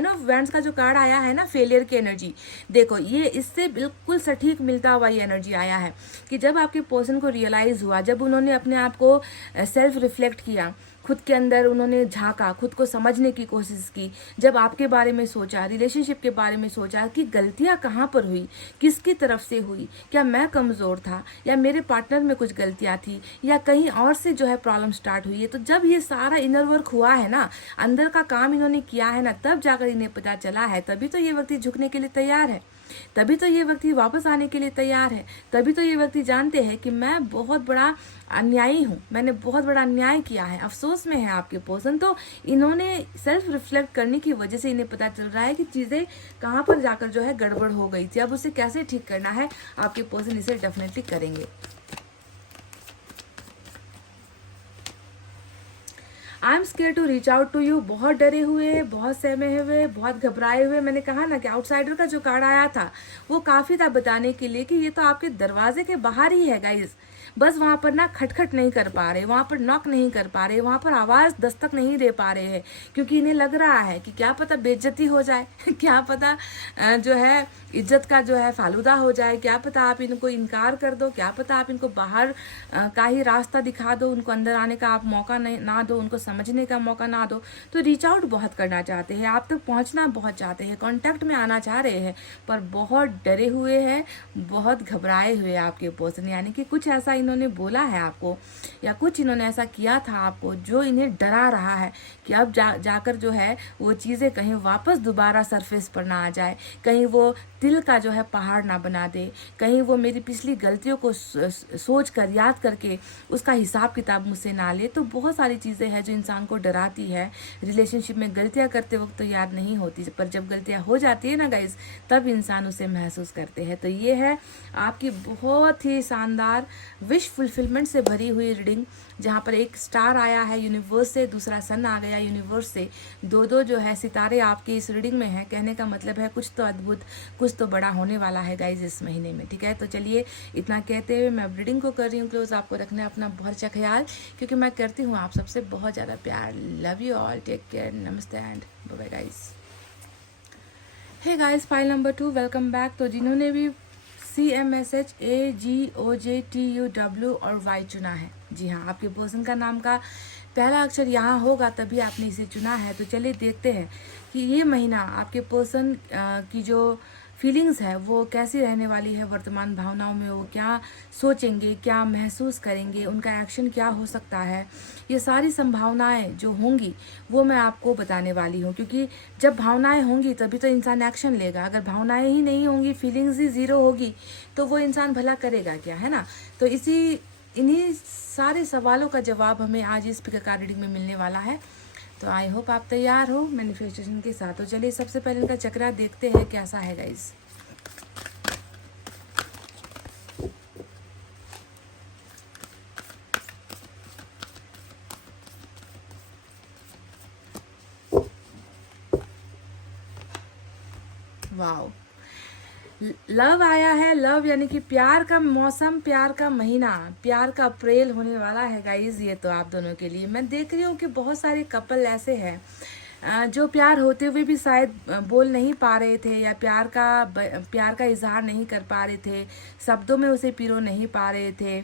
ऑफ वैंड्स का जो कार्ड आया है ना, फेलियर की एनर्जी, देखो ये इससे बिल्कुल सटीक मिलता हुआ ये एनर्जी आया है कि जब आपके पर्सन को रियलाइज़ हुआ, जब उन्होंने अपने आप को सेल्फ रिफ्लेक्ट किया, खुद के अंदर उन्होंने झांका, खुद को समझने की कोशिश की, जब आपके बारे में सोचा, रिलेशनशिप के बारे में सोचा कि गलतियां कहाँ पर हुई, किसकी तरफ से हुई, क्या मैं कमज़ोर था या मेरे पार्टनर में कुछ गलतियां थी या कहीं और से जो है प्रॉब्लम स्टार्ट हुई है। तो जब ये सारा इनर वर्क हुआ है ना, अंदर का काम इन्होंने किया है ना, तब जाकर इन्हें पता चला है, तभी तो ये व्यक्ति झुकने के लिए तैयार है, तभी तो ये व्यक्ति वापस आने के लिए तैयार है, तभी तो ये व्यक्ति जानते हैं कि मैं बहुत बड़ा अन्यायी हूँ, मैंने बहुत बड़ा अन्याय किया है, अफसोस में है आपके पर्सन। तो इन्होंने सेल्फ रिफ्लेक्ट करने की वजह से इन्हें पता चल रहा है कि चीज़ें कहाँ पर जाकर जो है गड़बड़ हो गई थी, अब उसे कैसे ठीक करना है। आपके पर्सन इसे डेफिनेटली करेंगे। I am scare to reach out to you, बहुत डरे हुए, बहुत सहमे हुए, बहुत घबराए हुए। मैंने कहा ना कि आउटसाइडर का जो कार्ड आया था वो काफ़ी था बताने के लिए कि ये तो आपके दरवाजे के बाहर ही है गाइज, बस वहाँ पर ना खटखट नहीं कर पा रहे, वहाँ पर नॉक नहीं कर पा रहे, वहाँ पर आवाज़ दस्तक नहीं दे पा रहे हैं, क्योंकि इन्हें लग रहा है कि क्या पता बेइज्जती हो जाए क्या पता जो है इज्जत का जो है फालूदा हो जाए, क्या पता आप इनको इनकार कर दो, क्या पता आप इनको बाहर का ही रास्ता दिखा दो, उनको अंदर आने का आप मौका ना दो, उनको समझने का मौका ना दो। तो रीच आउट बहुत करना चाहते हैं, आप तक पहुंचना बहुत चाहते हैं, कांटेक्ट में आना चाह रहे हैं, पर बहुत डरे हुए हैं, बहुत घबराए हुए आपके पर्सन। यानी कि कुछ ऐसा इन्होंने बोला है आपको या कुछ इन्होंने ऐसा किया था आपको जो इन्हें डरा रहा है कि अब जाकर जो है वो चीज़ें कहीं वापस दोबारा सरफेस पर ना आ जाए, कहीं वो दिल का जो है पहाड़ ना बना दे, कहीं वो मेरी पिछली गलतियों को सोच कर याद करके उसका हिसाब किताब मुझसे ना ले। तो बहुत सारी चीज़ें हैं जो इंसान को डराती है। रिलेशनशिप में गलतियां करते वक्त तो याद नहीं होती, पर जब गलतियां हो जाती है ना गाइज, तब इंसान उसे महसूस करते हैं। तो ये है आपकी बहुत ही शानदार विश फुलफिलमेंट से भरी हुई रीडिंग, जहाँ पर एक स्टार आया है यूनिवर्स से, दूसरा सन आ गया यूनिवर्स से, दो जो है सितारे आपकी इस रीडिंग में है। कहने का मतलब है कुछ तो अद्भुत, कुछ तो बड़ा होने वाला है गाइज इस महीने में, ठीक है। तो चलिए इतना कहते हुए मैं रीडिंग को कर रही हूँ क्लोज। आपको रखना है अपना बहुत अच्छा ख्याल, क्योंकि मैं करती हूँ आप सबसे बहुत ज़्यादा प्यार। Love you all, take care, नमस्ते and bye bye guys. Hey guys, file number 2, welcome back. तो जिन्होंने भी CMSHAGOJTUW और Y चुना है, जी हाँ, आपके पर्सन का नाम का पहला अक्षर यहाँ होगा तभी आपने इसे चुना है। तो चलिए देखते हैं कि ये महीना आपके पर्सन की जो फीलिंग्स है वो कैसी रहने वाली है, वर्तमान भावनाओं में वो क्या सोचेंगे, क्या महसूस करेंगे, उनका एक्शन क्या हो सकता है, ये सारी संभावनाएं जो होंगी वो मैं आपको बताने वाली हूँ। क्योंकि जब भावनाएं होंगी तभी तो इंसान एक्शन लेगा। अगर भावनाएं ही नहीं होंगी, फीलिंग्स ही ज़ीरो होगी, तो वो इंसान भला करेगा क्या, है ना। तो इन्हीं सारे सवालों का जवाब हमें आज इस पिक कार्ड रीडिंग में मिलने वाला है। तो आई होप आप तैयार हो मैनिफेस्टेशन के साथ। तो चलिए सबसे पहले इनका चक्रा देखते हैं कैसा है गाइस। वाओ, लव आया है। लव यानी कि प्यार का मौसम, प्यार का महीना, प्यार का अप्रैल होने वाला है गाइज। ये तो आप दोनों के लिए मैं देख रही हूँ कि बहुत सारे कपल ऐसे हैं जो प्यार होते हुए भी शायद बोल नहीं पा रहे थे, या प्यार का इजहार नहीं कर पा रहे थे, शब्दों में उसे पिरो नहीं पा रहे थे,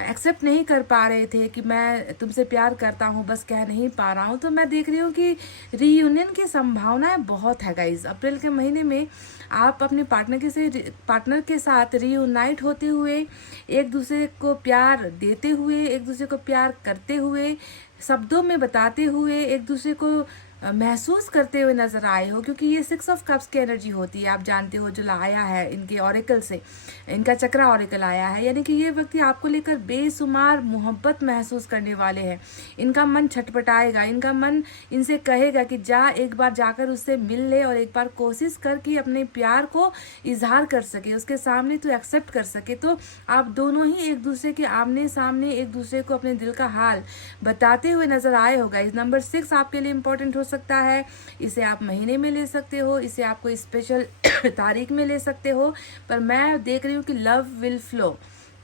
एक्सेप्ट नहीं कर पा रहे थे कि मैं तुमसे प्यार करता हूँ, बस कह नहीं पा रहा हूँ। तो मैं देख रही हूँ कि रीयूनियन की संभावनाएं बहुत है गाइज। अप्रैल के महीने में आप अपने पार्टनर के साथ रीयूनाइट होते हुए, एक दूसरे को प्यार देते हुए, एक दूसरे को प्यार करते हुए, शब्दों में बताते हुए, एक दूसरे को महसूस करते हुए नजर आए हो। क्योंकि ये 6 ऑफ कप्स की एनर्जी होती है, आप जानते हो, जो आया है इनके ऑरेकल से, इनका चक्रा ऑरेकल आया है। यानी कि ये व्यक्ति आपको लेकर बेसुमार मोहब्बत महसूस करने वाले हैं। इनका मन छटपटाएगा, इनका मन इनसे कहेगा कि जा, एक बार जाकर उससे मिल ले और एक बार कोशिश कर कि अपने प्यार को इजहार कर सके, उसके सामने तो एक्सेप्ट कर सके। तो आप दोनों ही एक दूसरे के आमने सामने एक दूसरे को अपने दिल का हाल बताते हुए नजर आए होगा। इस नंबर 6 आपके लिए इंपॉर्टेंट हो सकता है। इसे आप महीने में ले सकते हो, इसे आप कोई स्पेशल तारीख में ले सकते हो, पर मैं देख रही हूँ कि लव विल फ्लो,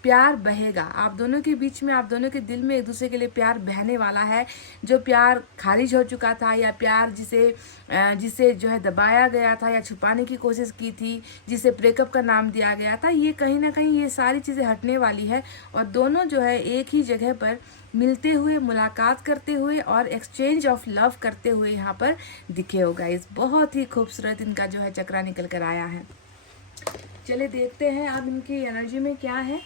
प्यार बहेगा आप दोनों के बीच में, आप दोनों के दिल में एक दूसरे के लिए प्यार बहने वाला है। जो प्यार खारिज हो चुका था, या प्यार जिसे जो है दबाया गया था या छुपाने की कोशिश की थी, जिसे ब्रेकअप का नाम दिया गया था, ये कहीं ना कहीं ये सारी चीज़ें हटने वाली है। और दोनों जो है एक ही जगह पर मिलते हुए, मुलाकात करते हुए और एक्सचेंज ऑफ लव करते हुए यहाँ पर दिखे हो गाइस। बहुत ही खूबसूरत इनका जो है चक्रा निकल कर आया है। चलिए देखते हैं अब इनकी एनर्जी में क्या है।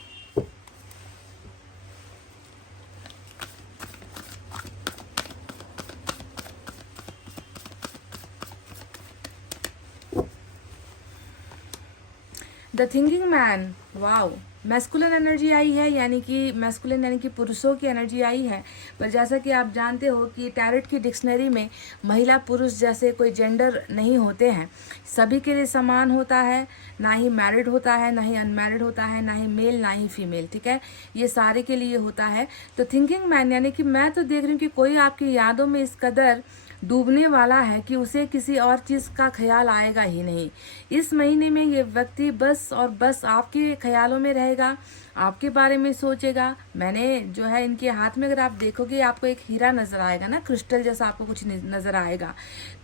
The thinking man, wow, masculine energy आई है, यानी कि मैस्कुलिन यानी कि पुरुषों की एनर्जी आई है। पर जैसा कि आप जानते हो कि टैरोट की डिक्शनरी में महिला पुरुष जैसे कोई जेंडर नहीं होते हैं, सभी के लिए समान होता है। ना ही मैरिड होता है, ना ही अनमैरिड होता है, ना ही मेल ना ही फीमेल, ठीक है, ये सारे के लिए होता है। तो थिंकिंग मैन यानी कि मैं तो देख रही हूँ कि कोई आपकी यादों में इस कदर डूबने वाला है कि उसे किसी और चीज़ का ख्याल आएगा ही नहीं। इस महीने में ये व्यक्ति बस और बस आपके ख्यालों में रहेगा, आपके बारे में सोचेगा। मैंने जो है इनके हाथ में अगर आप देखोगे आपको एक हीरा नजर आएगा ना, क्रिस्टल जैसा आपको कुछ नजर आएगा।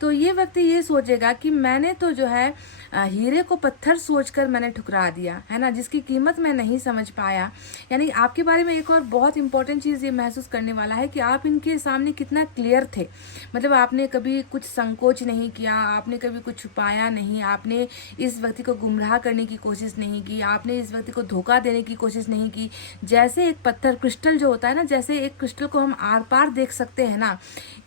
तो ये व्यक्ति ये सोचेगा कि मैंने तो जो है हीरे को पत्थर सोचकर मैंने ठुकरा दिया, है ना, जिसकी कीमत मैं नहीं समझ पाया। यानी आपके बारे में एक और बहुत इंपॉर्टेंट चीज़ ये महसूस करने वाला है कि आप इनके सामने कितना क्लियर थे। मतलब आपने कभी कुछ संकोच नहीं किया, आपने कभी कुछ छुपाया नहीं, आपने इस व्यक्ति को गुमराह करने की कोशिश नहीं की, आपने इस व्यक्ति को धोखा देने की कोशिश नहीं की। जैसे एक पत्थर, क्रिस्टल जो होता है ना, जैसे एक क्रिस्टल को हम आर पार देख सकते हैं ना,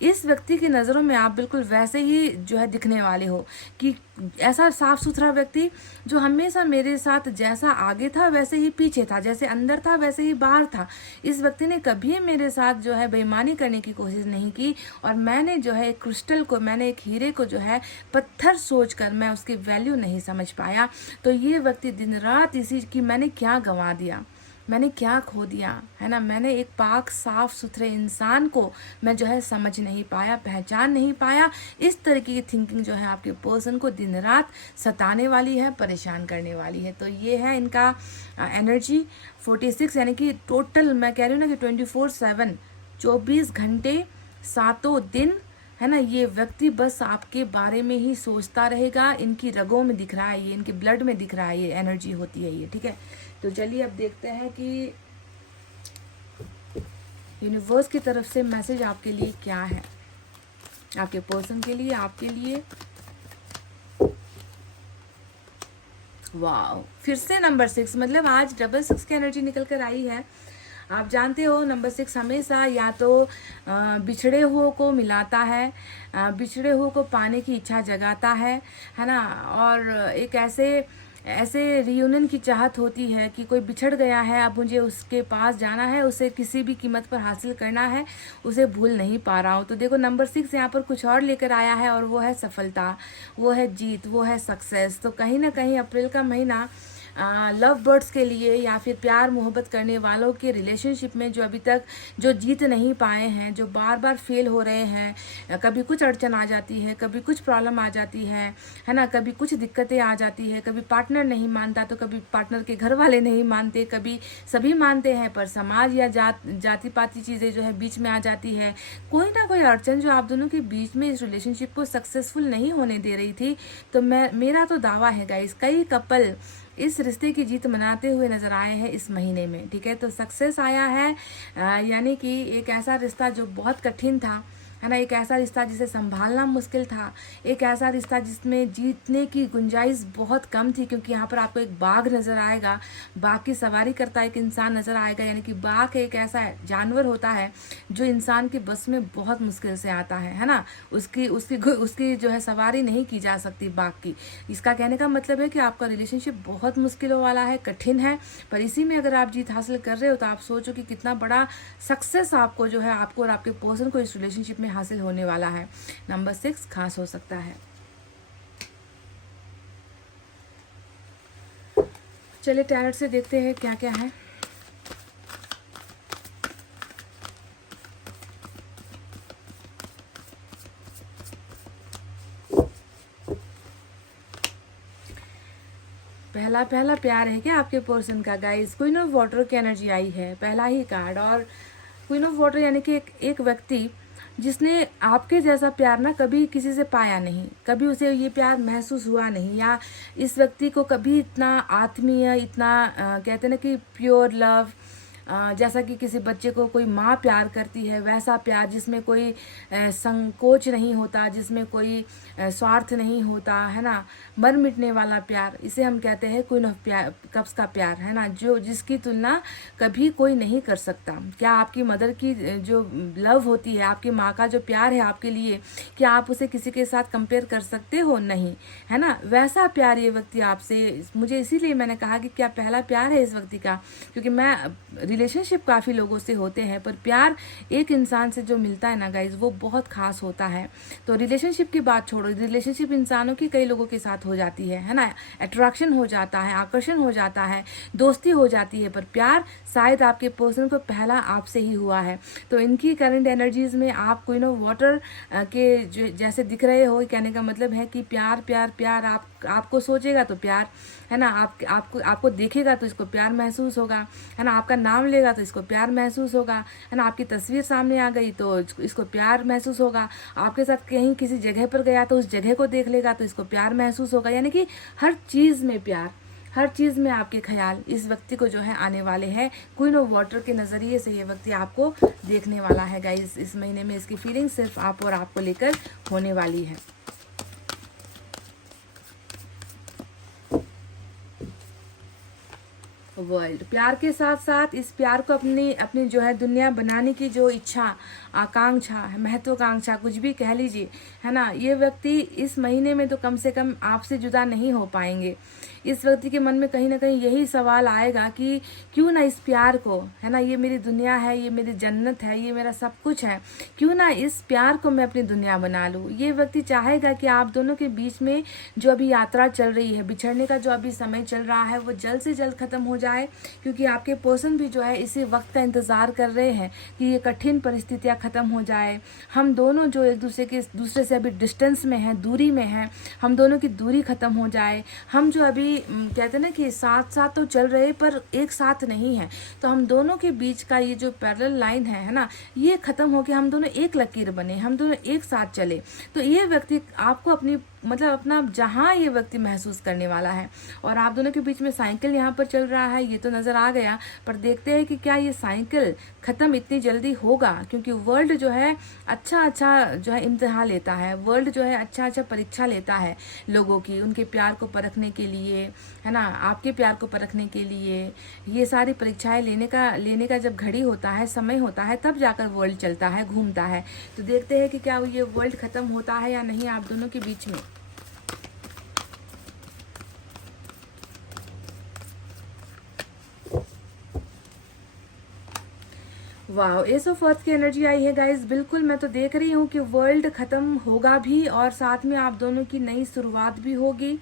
इस व्यक्ति की नज़रों में आप बिल्कुल वैसे ही जो है दिखने वाले हो। कि ऐसा साफ सुथरा व्यक्ति जो हमेशा मेरे साथ जैसा आगे था वैसे ही पीछे था, जैसे अंदर था वैसे ही बाहर था। इस व्यक्ति ने कभी मेरे साथ जो है बेईमानी करने की कोशिश नहीं की, और मैंने जो है एक क्रिस्टल को, मैंने एक हीरे को जो है पत्थर सोचकर मैं उसकी वैल्यू नहीं समझ पाया। तो ये व्यक्ति दिन रात इसी की मैंने क्या गंवा दिया, मैंने क्या खो दिया, है ना, मैंने एक पाक साफ सुथरे इंसान को मैं जो है समझ नहीं पाया, पहचान नहीं पाया। इस तरीके की थिंकिंग जो है आपके पर्सन को दिन रात सताने वाली है, परेशान करने वाली है। तो ये है इनका एनर्जी 46, यानी कि टोटल मैं कह रही हूँ ना कि 24/7, 24 घंटे 7 दिन, है ना, ये व्यक्ति बस आपके बारे में ही सोचता रहेगा। इनकी रगों में दिख रहा है ये, इनके ब्लड में दिख रहा है, ये एनर्जी होती है ये, ठीक है। तो चलिए अब देखते हैं कि यूनिवर्स की तरफ से मैसेज आपके लिए क्या है, आपके पर्सन के लिए, आपके लिए वाह, फिर से नंबर 6, मतलब आज डबल 6 की एनर्जी निकल कर आई है। आप जानते हो नंबर 6 हमेशा या तो बिछड़े हुओं को मिलाता है, बिछड़े हुओं को पाने की इच्छा जगाता है ना। और एक ऐसे ऐसे रियूनियन की चाहत होती है कि कोई बिछड़ गया है, अब मुझे उसके पास जाना है, उसे किसी भी कीमत पर हासिल करना है, उसे भूल नहीं पा रहा हूँ। तो देखो नंबर 6 यहाँ पर कुछ और लेकर आया है, और वो है सफलता, वो है जीत, वो है सक्सेस। तो कहीं ना कहीं अप्रैल का महीना लव बर्ड्स के लिए या फिर प्यार मोहब्बत करने वालों के रिलेशनशिप में जो अभी तक जो जीत नहीं पाए हैं, जो बार बार फेल हो रहे हैं, कभी कुछ अड़चन आ जाती है, कभी कुछ प्रॉब्लम आ जाती है ना, कभी कुछ दिक्कतें आ जाती है, कभी पार्टनर नहीं मानता तो कभी पार्टनर के घर वाले नहीं मानते, कभी सभी मानते हैं पर समाज या जाति पाति चीज़ें जो है बीच में आ जाती है। कोई ना कोई अड़चन जो आप दोनों के बीच में इस रिलेशनशिप को सक्सेसफुल नहीं होने दे रही थी। तो मेरा तो दावा है गाइस, कई कपल इस रिश्ते की जीत मनाते हुए नजर आए हैं इस महीने में। ठीक है, तो सक्सेस आया है, यानी कि एक ऐसा रिश्ता जो बहुत कठिन था, है ना, एक ऐसा रिश्ता जिसे संभालना मुश्किल था, एक ऐसा रिश्ता जिसमें जीतने की गुंजाइश बहुत कम थी, क्योंकि यहाँ पर आपको एक बाघ नज़र आएगा, बाघ की सवारी करता एक इंसान नज़र आएगा। यानी कि बाघ एक ऐसा जानवर होता है जो इंसान के बस में बहुत मुश्किल से आता है ना। उसकी उसकी उसकी जो है सवारी नहीं की जा सकती बाघ की। इसका कहने का मतलब है कि आपका रिलेशनशिप बहुत मुश्किलों वाला है, कठिन है, पर इसी में अगर आप जीत हासिल कर रहे हो तो आप सोचो कि कितना बड़ा सक्सेस आपको जो है, आपको और आपके पर्सन को इस रिलेशनशिप में हासिल होने वाला है। नंबर 6 खास हो सकता है। चलिए टैरोट से देखते हैं क्या क्या है। पहला पहला प्यार है क्या आपके पर्सन का गाइस? क्वीन ऑफ वाटर की एनर्जी आई है, पहला ही कार्ड। और क्वीन ऑफ वाटर यानी कि एक व्यक्ति जिसने आपके जैसा प्यार ना कभी किसी से पाया नहीं, कभी उसे ये प्यार महसूस हुआ नहीं, या इस व्यक्ति को कभी इतना आत्मीय, इतना कहते हैं ना कि प्योर लव, जैसा कि किसी बच्चे को कोई माँ प्यार करती है वैसा प्यार, जिसमें कोई संकोच नहीं होता, जिसमें कोई स्वार्थ नहीं होता, है ना, मर मिटने वाला प्यार, इसे हम कहते हैं क्वीन ऑफ कप्स का प्यार, है ना, जो जिसकी तुलना कभी कोई नहीं कर सकता। क्या आपकी मदर की जो लव होती है, आपकी माँ का जो प्यार है आपके लिए, क्या आप उसे किसी के साथ कंपेयर कर सकते हो? नहीं, है ना। वैसा प्यार ये व्यक्ति आपसे, मुझे इसीलिए मैंने कहा कि क्या पहला प्यार है इस व्यक्ति का, क्योंकि मैं रिलेशनशिप काफ़ी लोगों से होते हैं, पर प्यार एक इंसान से जो मिलता है ना गाइज, वो बहुत खास होता है। तो रिलेशनशिप की बात छोड़ो, रिलेशनशिप इंसानों की कई लोगों के साथ हो जाती है ना, अट्रैक्शन हो जाता है, आकर्षण हो जाता है, दोस्ती हो जाती है, पर प्यार शायद आपके पर्सन को पहला आपसे ही हुआ है। तो इनकी करंट एनर्जीज में आप क्वीन ऑफ वाटर के जैसे दिख रहे हो, कहने का मतलब है कि प्यार प्यार प्यार, आपको सोचेगा तो प्यार, है ना, आपको देखेगा तो इसको प्यार महसूस होगा, है ना, आपका नाम लेगा तो इसको प्यार महसूस होगा, है ना, आपकी तस्वीर सामने आ गई तो इसको प्यार महसूस होगा, आपके साथ कहीं किसी जगह पर गया तो उस जगह को देख लेगा तो इसको प्यार महसूस होगा। यानी कि हर चीज़ में प्यार, हर चीज़ में आपके ख्याल इस व्यक्ति को जो है आने वाले हैं। क्वीन ऑफ वाटर के नज़रिए से ये व्यक्ति आपको देखने वाला है गाइस। इस महीने में इसकी फीलिंग सिर्फ आप और आपको लेकर होने वाली है। वर्ल्ड, प्यार के साथ साथ इस प्यार को अपनी जो है दुनिया बनाने की जो इच्छा, आकांक्षा, महत्वाकांक्षा, कुछ भी कह लीजिए, है ना, ये व्यक्ति इस महीने में तो कम से कम आपसे जुदा नहीं हो पाएंगे। इस व्यक्ति के मन में कहीं ना कहीं यही सवाल आएगा कि क्यों ना इस प्यार को, है ना, ये मेरी दुनिया है, ये मेरी जन्नत है, ये मेरा सब कुछ है, क्यों ना इस प्यार को मैं अपनी दुनिया बना लूँ। ये व्यक्ति चाहेगा कि आप दोनों के बीच में जो अभी यात्रा चल रही है, बिछड़ने का जो अभी समय चल रहा है, वो जल्द से जल्द खत्म हो जाए, क्योंकि आपके पर्सन भी जो है इसी वक्त का इंतजार कर रहे हैं कि ये कठिन परिस्थितियां खत्म हो जाए, हम दोनों जो एक दूसरे से अभी डिस्टेंस में हैं, दूरी में हैं, हम दोनों की दूरी खत्म हो जाए, हम जो अभी कहते हैं ना कि साथ साथ तो चल रहे पर एक साथ नहीं है, तो हम दोनों के बीच का ये जो पैरेलल लाइन है ना, ये खत्म हो के हम दोनों एक लकीर बने, हम दोनों एक साथ चले। तो ये व्यक्ति आपको अपनी मतलब अपना जहाँ ये व्यक्ति महसूस करने वाला है। और आप दोनों के बीच में साइकिल यहाँ पर चल रहा है, ये तो नज़र आ गया, पर देखते हैं कि क्या ये साइकिल ख़त्म इतनी जल्दी होगा, क्योंकि वर्ल्ड जो है अच्छा जो है इम्तिहान लेता है, वर्ल्ड जो है अच्छा परीक्षा लेता है लोगों की, उनके प्यार को परखने के लिए, है ना, आपके प्यार को परखने के लिए। ये सारी परीक्षाएं लेने का जब घड़ी होता है, समय होता है, तब जाकर वर्ल्ड चलता है, घूमता है। तो देखते हैं कि क्या ये वर्ल्ड ख़त्म होता है या नहीं आप दोनों के बीच में। वाह, एस ऑफ अर्थ की एनर्जी आई है गाइस। बिल्कुल, मैं तो देख रही हूँ कि वर्ल्ड ख़त्म होगा भी और साथ में आप दोनों की नई शुरुआत भी होगी,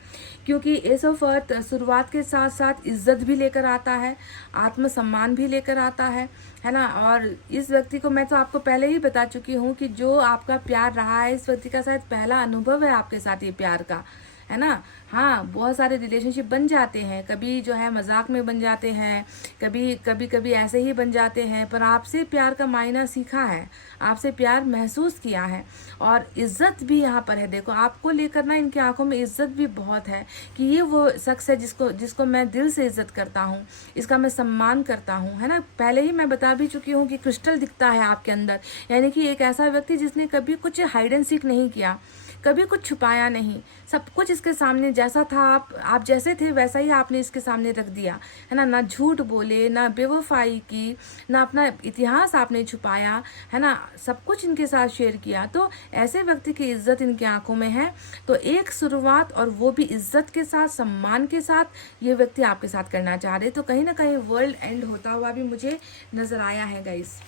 क्योंकि एस ऑफ अर्थ शुरुआत के साथ साथ इज्जत भी लेकर आता है, आत्मसम्मान भी लेकर आता है ना। और इस व्यक्ति को मैं तो आपको पहले ही बता चुकी हूँ कि जो आपका प्यार रहा है, इस व्यक्ति का शायद पहला अनुभव है आपके साथ ये प्यार का, है ना। हाँ, बहुत सारे रिलेशनशिप बन जाते हैं, कभी जो है मजाक में बन जाते हैं, कभी ऐसे ही बन जाते हैं, पर आपसे प्यार का मायना सीखा है, आपसे प्यार महसूस किया है। और इज्जत भी यहाँ पर है, देखो आपको लेकर ना इनकी आंखों में इज्जत भी बहुत है कि ये वो शख्स है जिसको मैं दिल से इज्जत करता हूँ, इसका मैं सम्मान करता हूँ, है ना। पहले ही मैं बता भी चुकी हूँ कि क्रिस्टल दिखता है आपके अंदर, यानी कि एक ऐसा व्यक्ति जिसने कभी कुछ हाइड एंड सीक नहीं किया, कभी कुछ छुपाया नहीं, सब कुछ इसके सामने जैसा था, आप जैसे थे वैसा ही आपने इसके सामने रख दिया, है ना। ना झूठ बोले, ना बेवफाई की, ना अपना इतिहास आपने छुपाया, है ना, सब कुछ इनके साथ शेयर किया। तो ऐसे व्यक्ति की इज्जत इनकी आंखों में है। तो एक शुरुआत, और वो भी इज्जत के साथ, सम्मान के साथ ये व्यक्ति आपके साथ करना चाह रहे। तो कहीं ना कहीं वर्ल्ड एंड होता हुआ भी मुझे नजर आया है गाइस।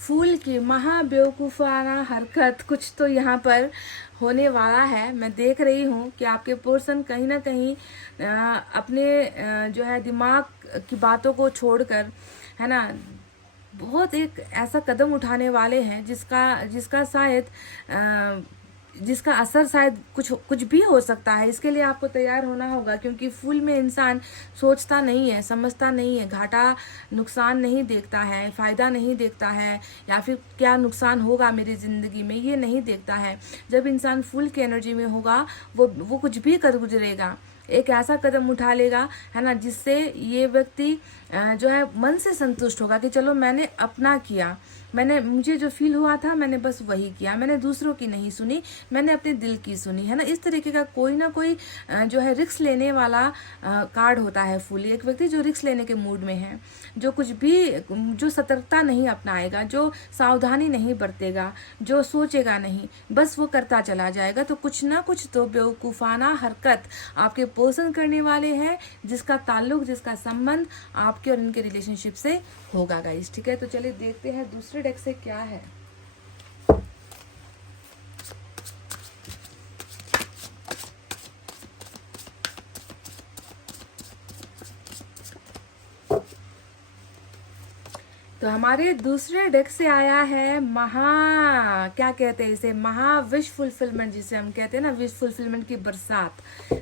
फूल की महाबेवकूफ़ाना हरकत कुछ तो यहाँ पर होने वाला है। मैं देख रही हूँ कि आपके पर्सन कहीं ना कहीं अपने जो है दिमाग की बातों को छोड़कर, है ना, बहुत एक ऐसा कदम उठाने वाले हैं जिसका शायद जिसका असर शायद कुछ भी हो सकता है। इसके लिए आपको तैयार होना होगा, क्योंकि फूल में इंसान सोचता नहीं है, समझता नहीं है, घाटा नुकसान नहीं देखता है, फ़ायदा नहीं देखता है, या फिर क्या नुकसान होगा मेरी ज़िंदगी में, ये नहीं देखता है। जब इंसान फूल की एनर्जी में होगा, वो कुछ भी कर गुजरेगा, एक ऐसा कदम उठा लेगा, है ना, जिससे ये व्यक्ति जो है मन से संतुष्ट होगा कि चलो मैंने अपना किया, मुझे जो फील हुआ था मैंने बस वही किया, मैंने दूसरों की नहीं सुनी, मैंने अपने दिल की सुनी, है ना। इस तरीके का कोई ना कोई जो है रिस्क लेने वाला कार्ड होता है फूल। एक व्यक्ति जो रिस्क लेने के मूड में है, जो सतर्कता नहीं अपनाएगा, जो सावधानी नहीं बरतेगा, जो सोचेगा नहीं, बस वो करता चला जाएगा, तो कुछ ना कुछ तो बेवकूफ़ाना हरकत आपके पर्सन करने वाले हैं, जिसका ताल्लुक, जिसका संबंध आपके और इनके रिलेशनशिप से होगा गाइस। ठीक है, तो चलिए देखते हैं दूसरे डेक से क्या है। तो हमारे दूसरे डेक से आया है क्या कहते हैं इसे, विश फुलफिलमेंट, जिसे हम कहते हैं ना, विश फुलफिलमेंट की बरसात,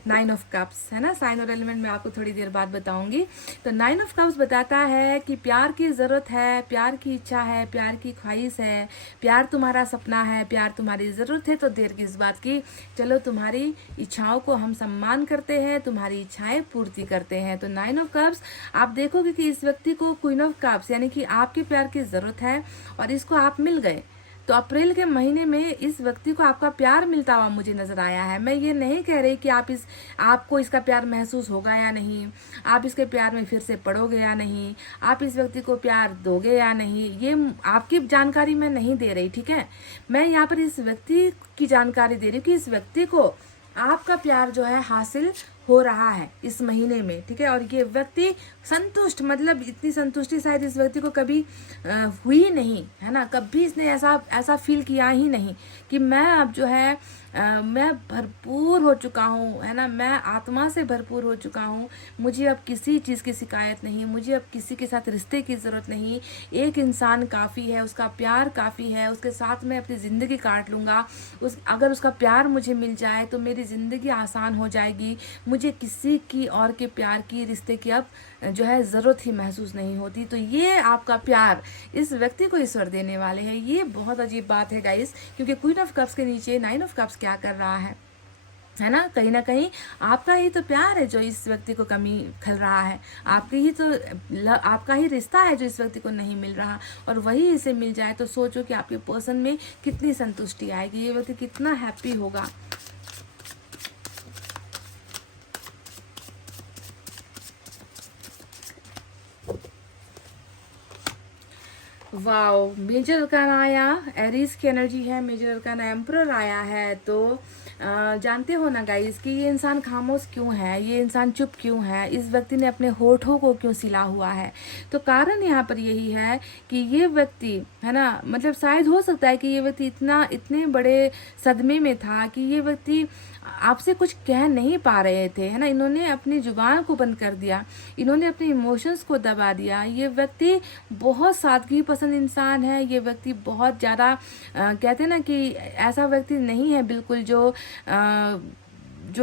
9 ऑफ कप्स, है ना। साइन और एलिमेंट मैं आपको थोड़ी देर बाद बताऊंगी। तो 9 ऑफ कप्स बताता है कि प्यार की ज़रूरत है, प्यार की इच्छा है, प्यार की ख्वाहिश है, प्यार तुम्हारा सपना है, प्यार तुम्हारी ज़रूरत है। तो देर किस बात की, चलो तुम्हारी इच्छाओं को हम सम्मान करते हैं, तुम्हारी इच्छाएं पूर्ति करते हैं। तो 9 ऑफ कप्स, आप देखोगे कि इस व्यक्ति को क्वीन ऑफ कप्स यानी कि आपके प्यार की ज़रूरत है और इसको आप मिल गए। तो अप्रैल के महीने में इस व्यक्ति को आपका प्यार मिलता हुआ मुझे नजर आया है। मैं ये नहीं कह रही कि आपको इसका प्यार महसूस होगा या नहीं, आप इसके प्यार में फिर से पड़ोगे या नहीं, आप इस व्यक्ति को प्यार दोगे या नहीं, ये आपकी जानकारी मैं नहीं दे रही। ठीक है, मैं यहाँ पर इस व्यक्ति की जानकारी दे रही हूँ कि इस व्यक्ति को आपका प्यार जो है हासिल हो रहा है इस महीने में, ठीक है। और ये व्यक्ति संतुष्ट, मतलब इतनी संतुष्टि शायद इस व्यक्ति को कभी हुई नहीं, है ना। कभी इसने ऐसा फील किया ही नहीं कि मैं अब जो है मैं भरपूर हो चुका हूँ, है ना, मैं आत्मा से भरपूर हो चुका हूँ, मुझे अब किसी चीज़ की शिकायत नहीं, मुझे अब किसी के साथ रिश्ते की ज़रूरत नहीं, एक इंसान काफ़ी है, उसका प्यार काफ़ी है, उसके साथ मैं अपनी ज़िंदगी काट लूँगा, अगर उसका प्यार मुझे मिल जाए तो मेरी ज़िंदगी आसान हो जाएगी, मुझे किसी की और के प्यार की, रिश्ते की अब जो है ज़रूरत ही महसूस नहीं होती। तो ये आपका प्यार इस व्यक्ति को ईश्वर देने वाले हैं। ये बहुत अजीब बात है गाइस, क्योंकि क्वीन ऑफ कप्स के नीचे नाइन ऑफ कप्स क्या कर रहा है ना। कहीं ना कहीं आपका ही तो प्यार है जो इस व्यक्ति को कमी खल रहा है, आपका ही रिश्ता है जो इस व्यक्ति को नहीं मिल रहा, और वही इसे मिल जाए तो सोचो कि आपके पर्सन में कितनी संतुष्टि आएगी, ये व्यक्ति कितना हैप्पी होगा। वाओ, मेजर अरकान आया, एरीज की एनर्जी है, मेजर अरकान एम्परर आया है। तो जानते हो ना गाइस कि ये इंसान खामोश क्यों है, ये इंसान चुप क्यों है, इस व्यक्ति ने अपने होठों को क्यों सिला हुआ है। तो कारण यहाँ पर यही है कि ये व्यक्ति, है ना, मतलब शायद हो सकता है कि ये व्यक्ति इतने बड़े सदमे में था कि ये व्यक्ति आपसे कुछ कह नहीं पा रहे थे, है ना। इन्होंने अपनी जुबान को बंद कर दिया, इन्होंने अपने इमोशंस को दबा दिया। ये व्यक्ति बहुत सादगी पसंद इंसान है, ये व्यक्ति बहुत ज़्यादा कहते हैं ना कि ऐसा व्यक्ति नहीं है बिल्कुल जो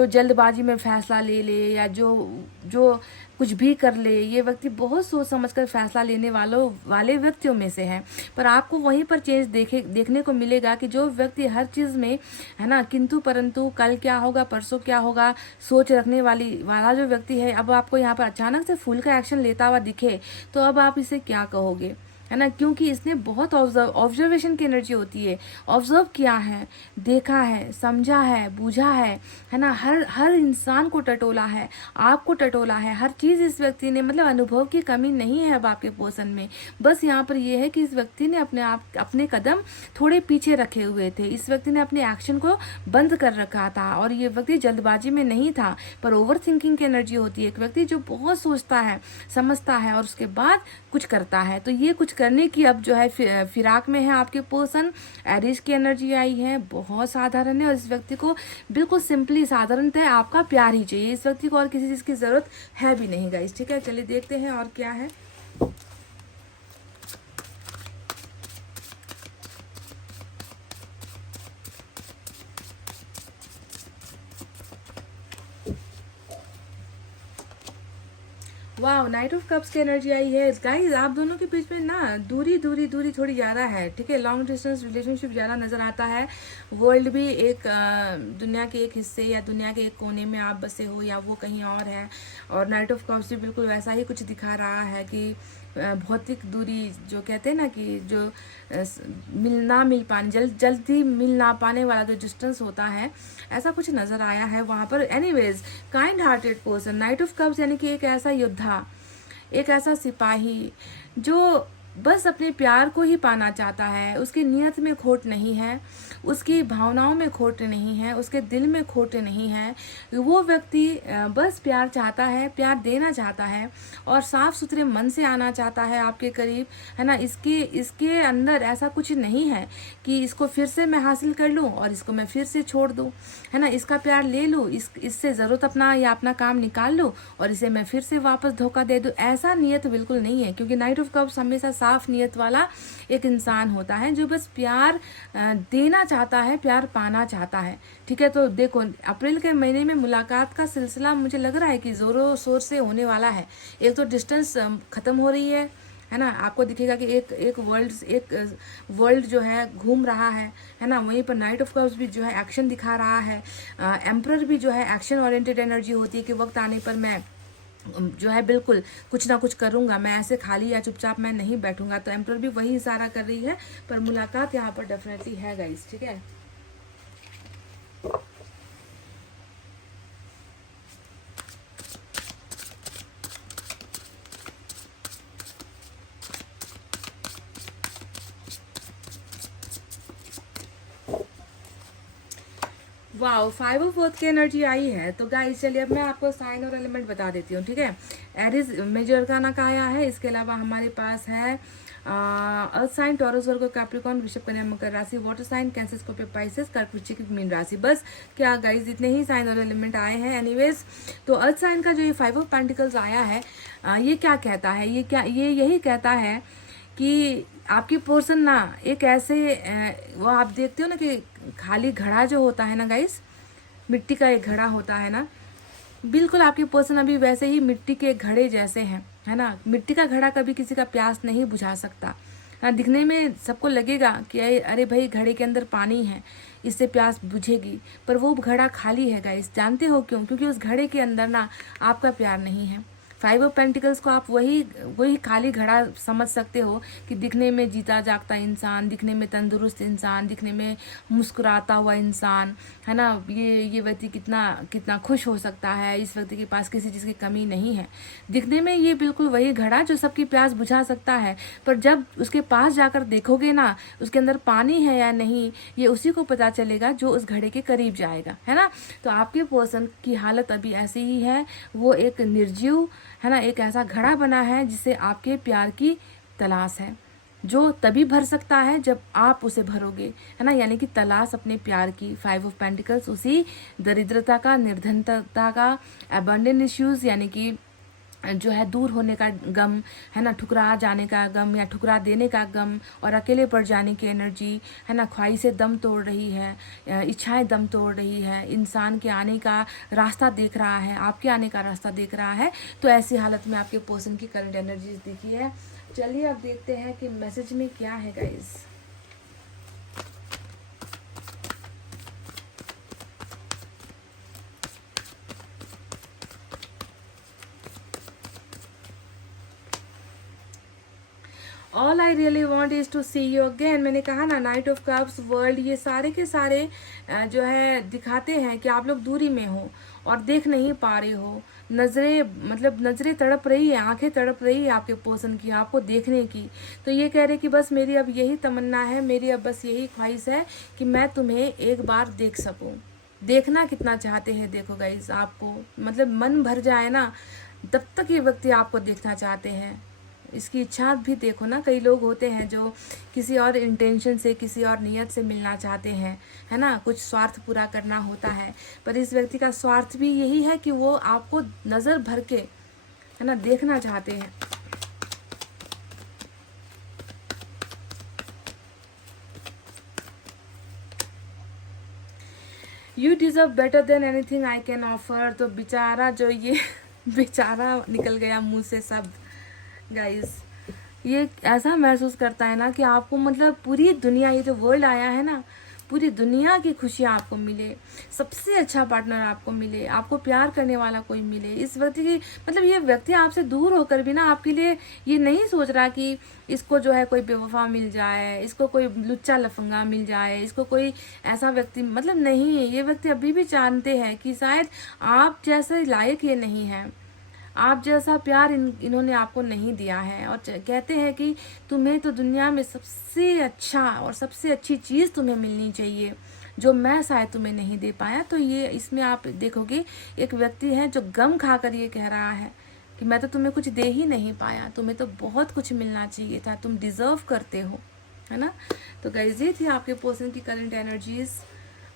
जल्दबाजी में फैसला ले ले या जो कुछ भी कर ले। ये व्यक्ति बहुत सोच समझकर फैसला लेने वाले व्यक्तियों में से है। पर आपको वहीं पर चेंज देखने को मिलेगा कि जो व्यक्ति हर चीज़ में, है ना, किंतु परंतु, कल क्या होगा, परसों क्या होगा, सोच रखने वाला जो व्यक्ति है, अब आपको यहाँ पर अचानक से फुल का एक्शन लेता हुआ दिखे तो अब आप इसे क्या कहोगे, है ना। क्योंकि इसने बहुत ऑब्जर्वेशन की एनर्जी होती है, ऑब्जर्व किया है, देखा है, समझा है, बूझा है ना। हर इंसान को टटोला है, आपको टटोला है, हर चीज़ इस व्यक्ति ने, मतलब अनुभव की कमी नहीं है अब आपके पोषण में। बस यहाँ पर यह है कि इस व्यक्ति ने अपने कदम थोड़े पीछे रखे हुए थे, इस व्यक्ति ने अपने एक्शन को बंद कर रखा था, और ये व्यक्ति जल्दबाजी में नहीं था। पर ओवर थिंकिंग की एनर्जी होती है, एक व्यक्ति जो बहुत सोचता है, समझता है और उसके बाद कुछ करता है। तो ये कुछ करने की अब जो है फिराक में है आपके पर्सन। एरीज की एनर्जी आई है, बहुत साधारण है, और इस व्यक्ति को बिल्कुल सिंपली साधारणतः आपका प्यार ही चाहिए। इस व्यक्ति को और किसी चीज़ की ज़रूरत है भी नहीं गाइस, ठीक है। चलिए देखते हैं और क्या है। वाह, नाइट ऑफ कप्स की एनर्जी आई है गाइस। आप दोनों के बीच में ना दूरी थोड़ी ज़्यादा है, ठीक है। लॉन्ग डिस्टेंस रिलेशनशिप ज़्यादा नज़र आता है। वर्ल्ड भी एक दुनिया के एक हिस्से या दुनिया के एक कोने में आप बसे हो, या वो कहीं और है। और नाइट ऑफ कप्स भी बिल्कुल वैसा ही कुछ दिखा रहा है कि भौतिक दूरी, जो कहते हैं ना कि जो मिल पाने, जल्दी मिल ना पाने वाला जो डिस्टेंस होता है, ऐसा कुछ नज़र आया है वहाँ पर। Anyways, kind hearted person, night of cups यानी कि एक ऐसा योद्धा, एक ऐसा सिपाही जो बस अपने प्यार को ही पाना चाहता है, उसकी नीयत में खोट नहीं है, उसकी भावनाओं में खोट नहीं है, उसके दिल में खोट नहीं है। वो व्यक्ति बस प्यार चाहता है, प्यार देना चाहता है, और साफ सुथरे मन से आना चाहता है आपके करीब, है ना। इसके अंदर ऐसा कुछ नहीं है कि इसको फिर से मैं हासिल कर लूँ और इसको मैं फिर से छोड़ दूँ, है ना। इसका प्यार ले लूँ, इससे ज़रूरत अपना काम निकाल लूँ और इसे मैं फिर से वापस धोखा दे दूँ, ऐसा नियत बिल्कुल नहीं है। क्योंकि नाइट ऑफ कप्स हमेशा साफ नियत वाला एक इंसान होता है जो बस प्यार देना चाहता है, प्यार पाना चाहता है, ठीक है। तो देखो, अप्रैल के महीने में मुलाकात का सिलसिला मुझे लग रहा है कि जोरों शोर से होने वाला है। एक तो डिस्टेंस खत्म हो रही है ना। आपको दिखेगा कि एक वर्ल्ड जो है घूम रहा है ना। वहीं पर नाइट ऑफ कप्स भी जो है एक्शन दिखा रहा है। एम्परर भी जो है एक्शन ओरिएंटेड एनर्जी होती है कि वक्त आने पर मैं जो है बिल्कुल कुछ ना कुछ करूँगा, मैं ऐसे खाली या चुपचाप मैं नहीं बैठूंगा। तो एम्परर भी वही इशारा कर रही है, पर मुलाकात यहाँ पर डेफिनेटली है गाइस, ठीक है। वाओ 5 और 4 की एनर्जी आई है। तो गाइस चलिए अब मैं आपको साइन और एलिमेंट बता देती हूँ, ठीक है। एरिस मेजर अरकाना का आया है। इसके अलावा हमारे पास है earth sign, Taurus, Virgo, Capricorn, वृषभ, कन्या, मकर राशि, water sign, Cancer, Scorpio, Pisces, कर्क, वृश्चिक, मीन राशि। बस क्या गाइस इतने ही साइन और एलिमेंट आए हैं। एनीवेज तो अर्थ साइन का जो ये 5 ऑफ पेंटिकल्स आया है, ये क्या कहता है, ये यही कहता है कि आपकी पर्सन ना एक ऐसे वो आप देखते हो ना कि खाली घड़ा जो होता है ना गाइस, मिट्टी का एक घड़ा होता है ना, बिल्कुल आपकी पर्सन अभी वैसे ही मिट्टी के घड़े जैसे हैं, है ना। मिट्टी का घड़ा कभी किसी का प्यास नहीं बुझा सकता। हाँ, दिखने में सबको लगेगा कि अरे भाई घड़े के अंदर पानी है, इससे प्यास बुझेगी, पर वो घड़ा खाली है गाइस। जानते हो क्यों? क्योंकि उस घड़े के अंदर ना आपका प्यार नहीं है। 5 ऑफ पेंटिकल्स को आप वही खाली घड़ा समझ सकते हो कि दिखने में जीता जागता इंसान, दिखने में तंदुरुस्त इंसान, दिखने में मुस्कुराता हुआ इंसान, है ना। ये व्यक्ति कितना खुश हो सकता है, इस व्यक्ति के पास किसी चीज़ की कमी नहीं है। दिखने में ये बिल्कुल वही घड़ा जो सबकी प्यास बुझा सकता है, पर जब उसके पास जाकर देखोगे ना उसके अंदर पानी है या नहीं, ये उसी को पता चलेगा जो उस घड़े के करीब जाएगा, है ना। तो आपके पर्सन की हालत अभी ऐसी ही है। वो एक निर्जीव, है ना, एक ऐसा घड़ा बना है जिसे आपके प्यार की तलाश है, जो तभी भर सकता है जब आप उसे भरोगे, है ना। यानी कि तलाश अपने प्यार की। 5 ऑफ पेंटिकल्स उसी दरिद्रता का, निर्धनता का, अबंडेंट इश्यूज यानी कि जो है दूर होने का गम, है ना, ठुकरा जाने का गम या ठुकरा देने का गम, और अकेले पड़ जाने की एनर्जी, है ना। ख्वाहिशें दम तोड़ रही है, इच्छाएं दम तोड़ रही है, इंसान के आने का रास्ता देख रहा है, आपके आने का रास्ता देख रहा है। तो ऐसी हालत में आपके पर्सन की करंट एनर्जीज देखी है। चलिए अब देखते हैं कि मैसेज में क्या है guys. All I really want is to see you again. मैंने कहा ना, नाइट ऑफ कप्स, वर्ल्ड, ये सारे के सारे जो है दिखाते हैं कि आप लोग दूरी में हो और देख नहीं पा रहे हो। नजरें तड़प रही है, आंखें तड़प रही है आपके पर्सन की, आपको देखने की। तो ये कह रहे कि बस मेरी अब यही तमन्ना है, मेरी अब बस यही ख्वाहिश है कि मैं तुम्हें एक बार देख सकूं। देखना कितना चाहते हैं देखो गाइस, आपको मतलब मन भर जाए ना तब तक ये व्यक्ति आपको देखना चाहते हैं। इसकी इच्छा भी देखो ना, कई लोग होते हैं जो किसी और इंटेंशन से, किसी और नियत से मिलना चाहते हैं, है ना, कुछ स्वार्थ पूरा करना होता है। पर इस व्यक्ति का स्वार्थ भी यही है कि वो आपको नजर भर के, है ना, देखना चाहते हैं। You deserve better than anything I can offer. तो बेचारा जो ये बेचारा निकल गया मुंह से शब्द गाइस, ये ऐसा महसूस करता है ना कि आपको मतलब पूरी दुनिया, ये जो वर्ल्ड आया है ना, पूरी दुनिया की खुशियाँ आपको मिले, सबसे अच्छा पार्टनर आपको मिले, आपको प्यार करने वाला कोई मिले। इस व्यक्ति की मतलब ये व्यक्ति आपसे दूर होकर भी ना आपके लिए ये नहीं सोच रहा कि इसको जो है कोई बेवफा मिल जाए, इसको कोई लुच्चा लफंगा मिल जाए, इसको कोई ऐसा व्यक्ति, मतलब नहीं। ये व्यक्ति अभी भी जानते हैं कि शायद आप जैसे लायक ये नहीं है, आप जैसा प्यार इन्होंने आपको नहीं दिया है। और कहते हैं कि तुम्हें तो दुनिया में सबसे अच्छा और सबसे अच्छी चीज़ तुम्हें मिलनी चाहिए जो मैं शायद तुम्हें नहीं दे पाया। तो ये इसमें आप देखोगे एक व्यक्ति है जो गम खाकर ये कह रहा है कि मैं तो तुम्हें कुछ दे ही नहीं पाया, तुम्हें तो बहुत कुछ मिलना चाहिए था, तुम डिजर्व करते हो, है ना। तो गाइस ये थी आपके पर्सन की करंट एनर्जीज।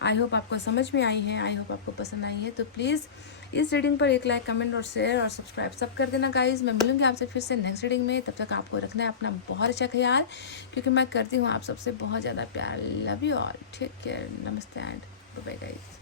आई होप आपको समझ में आई है, आई होप आपको पसंद आई है। तो प्लीज़ इस रीडिंग पर एक लाइक, कमेंट और शेयर और सब्सक्राइब सब कर देना गाइज। मैं मिलूंगी आपसे फिर से नेक्स्ट रीडिंग में। तब तक आपको रखना है अपना बहुत अच्छा ख्याल, क्योंकि मैं करती हूँ आप सबसे बहुत ज़्यादा प्यार। Love you all, take care, नमस्ते एंड बाय बाय गाइज।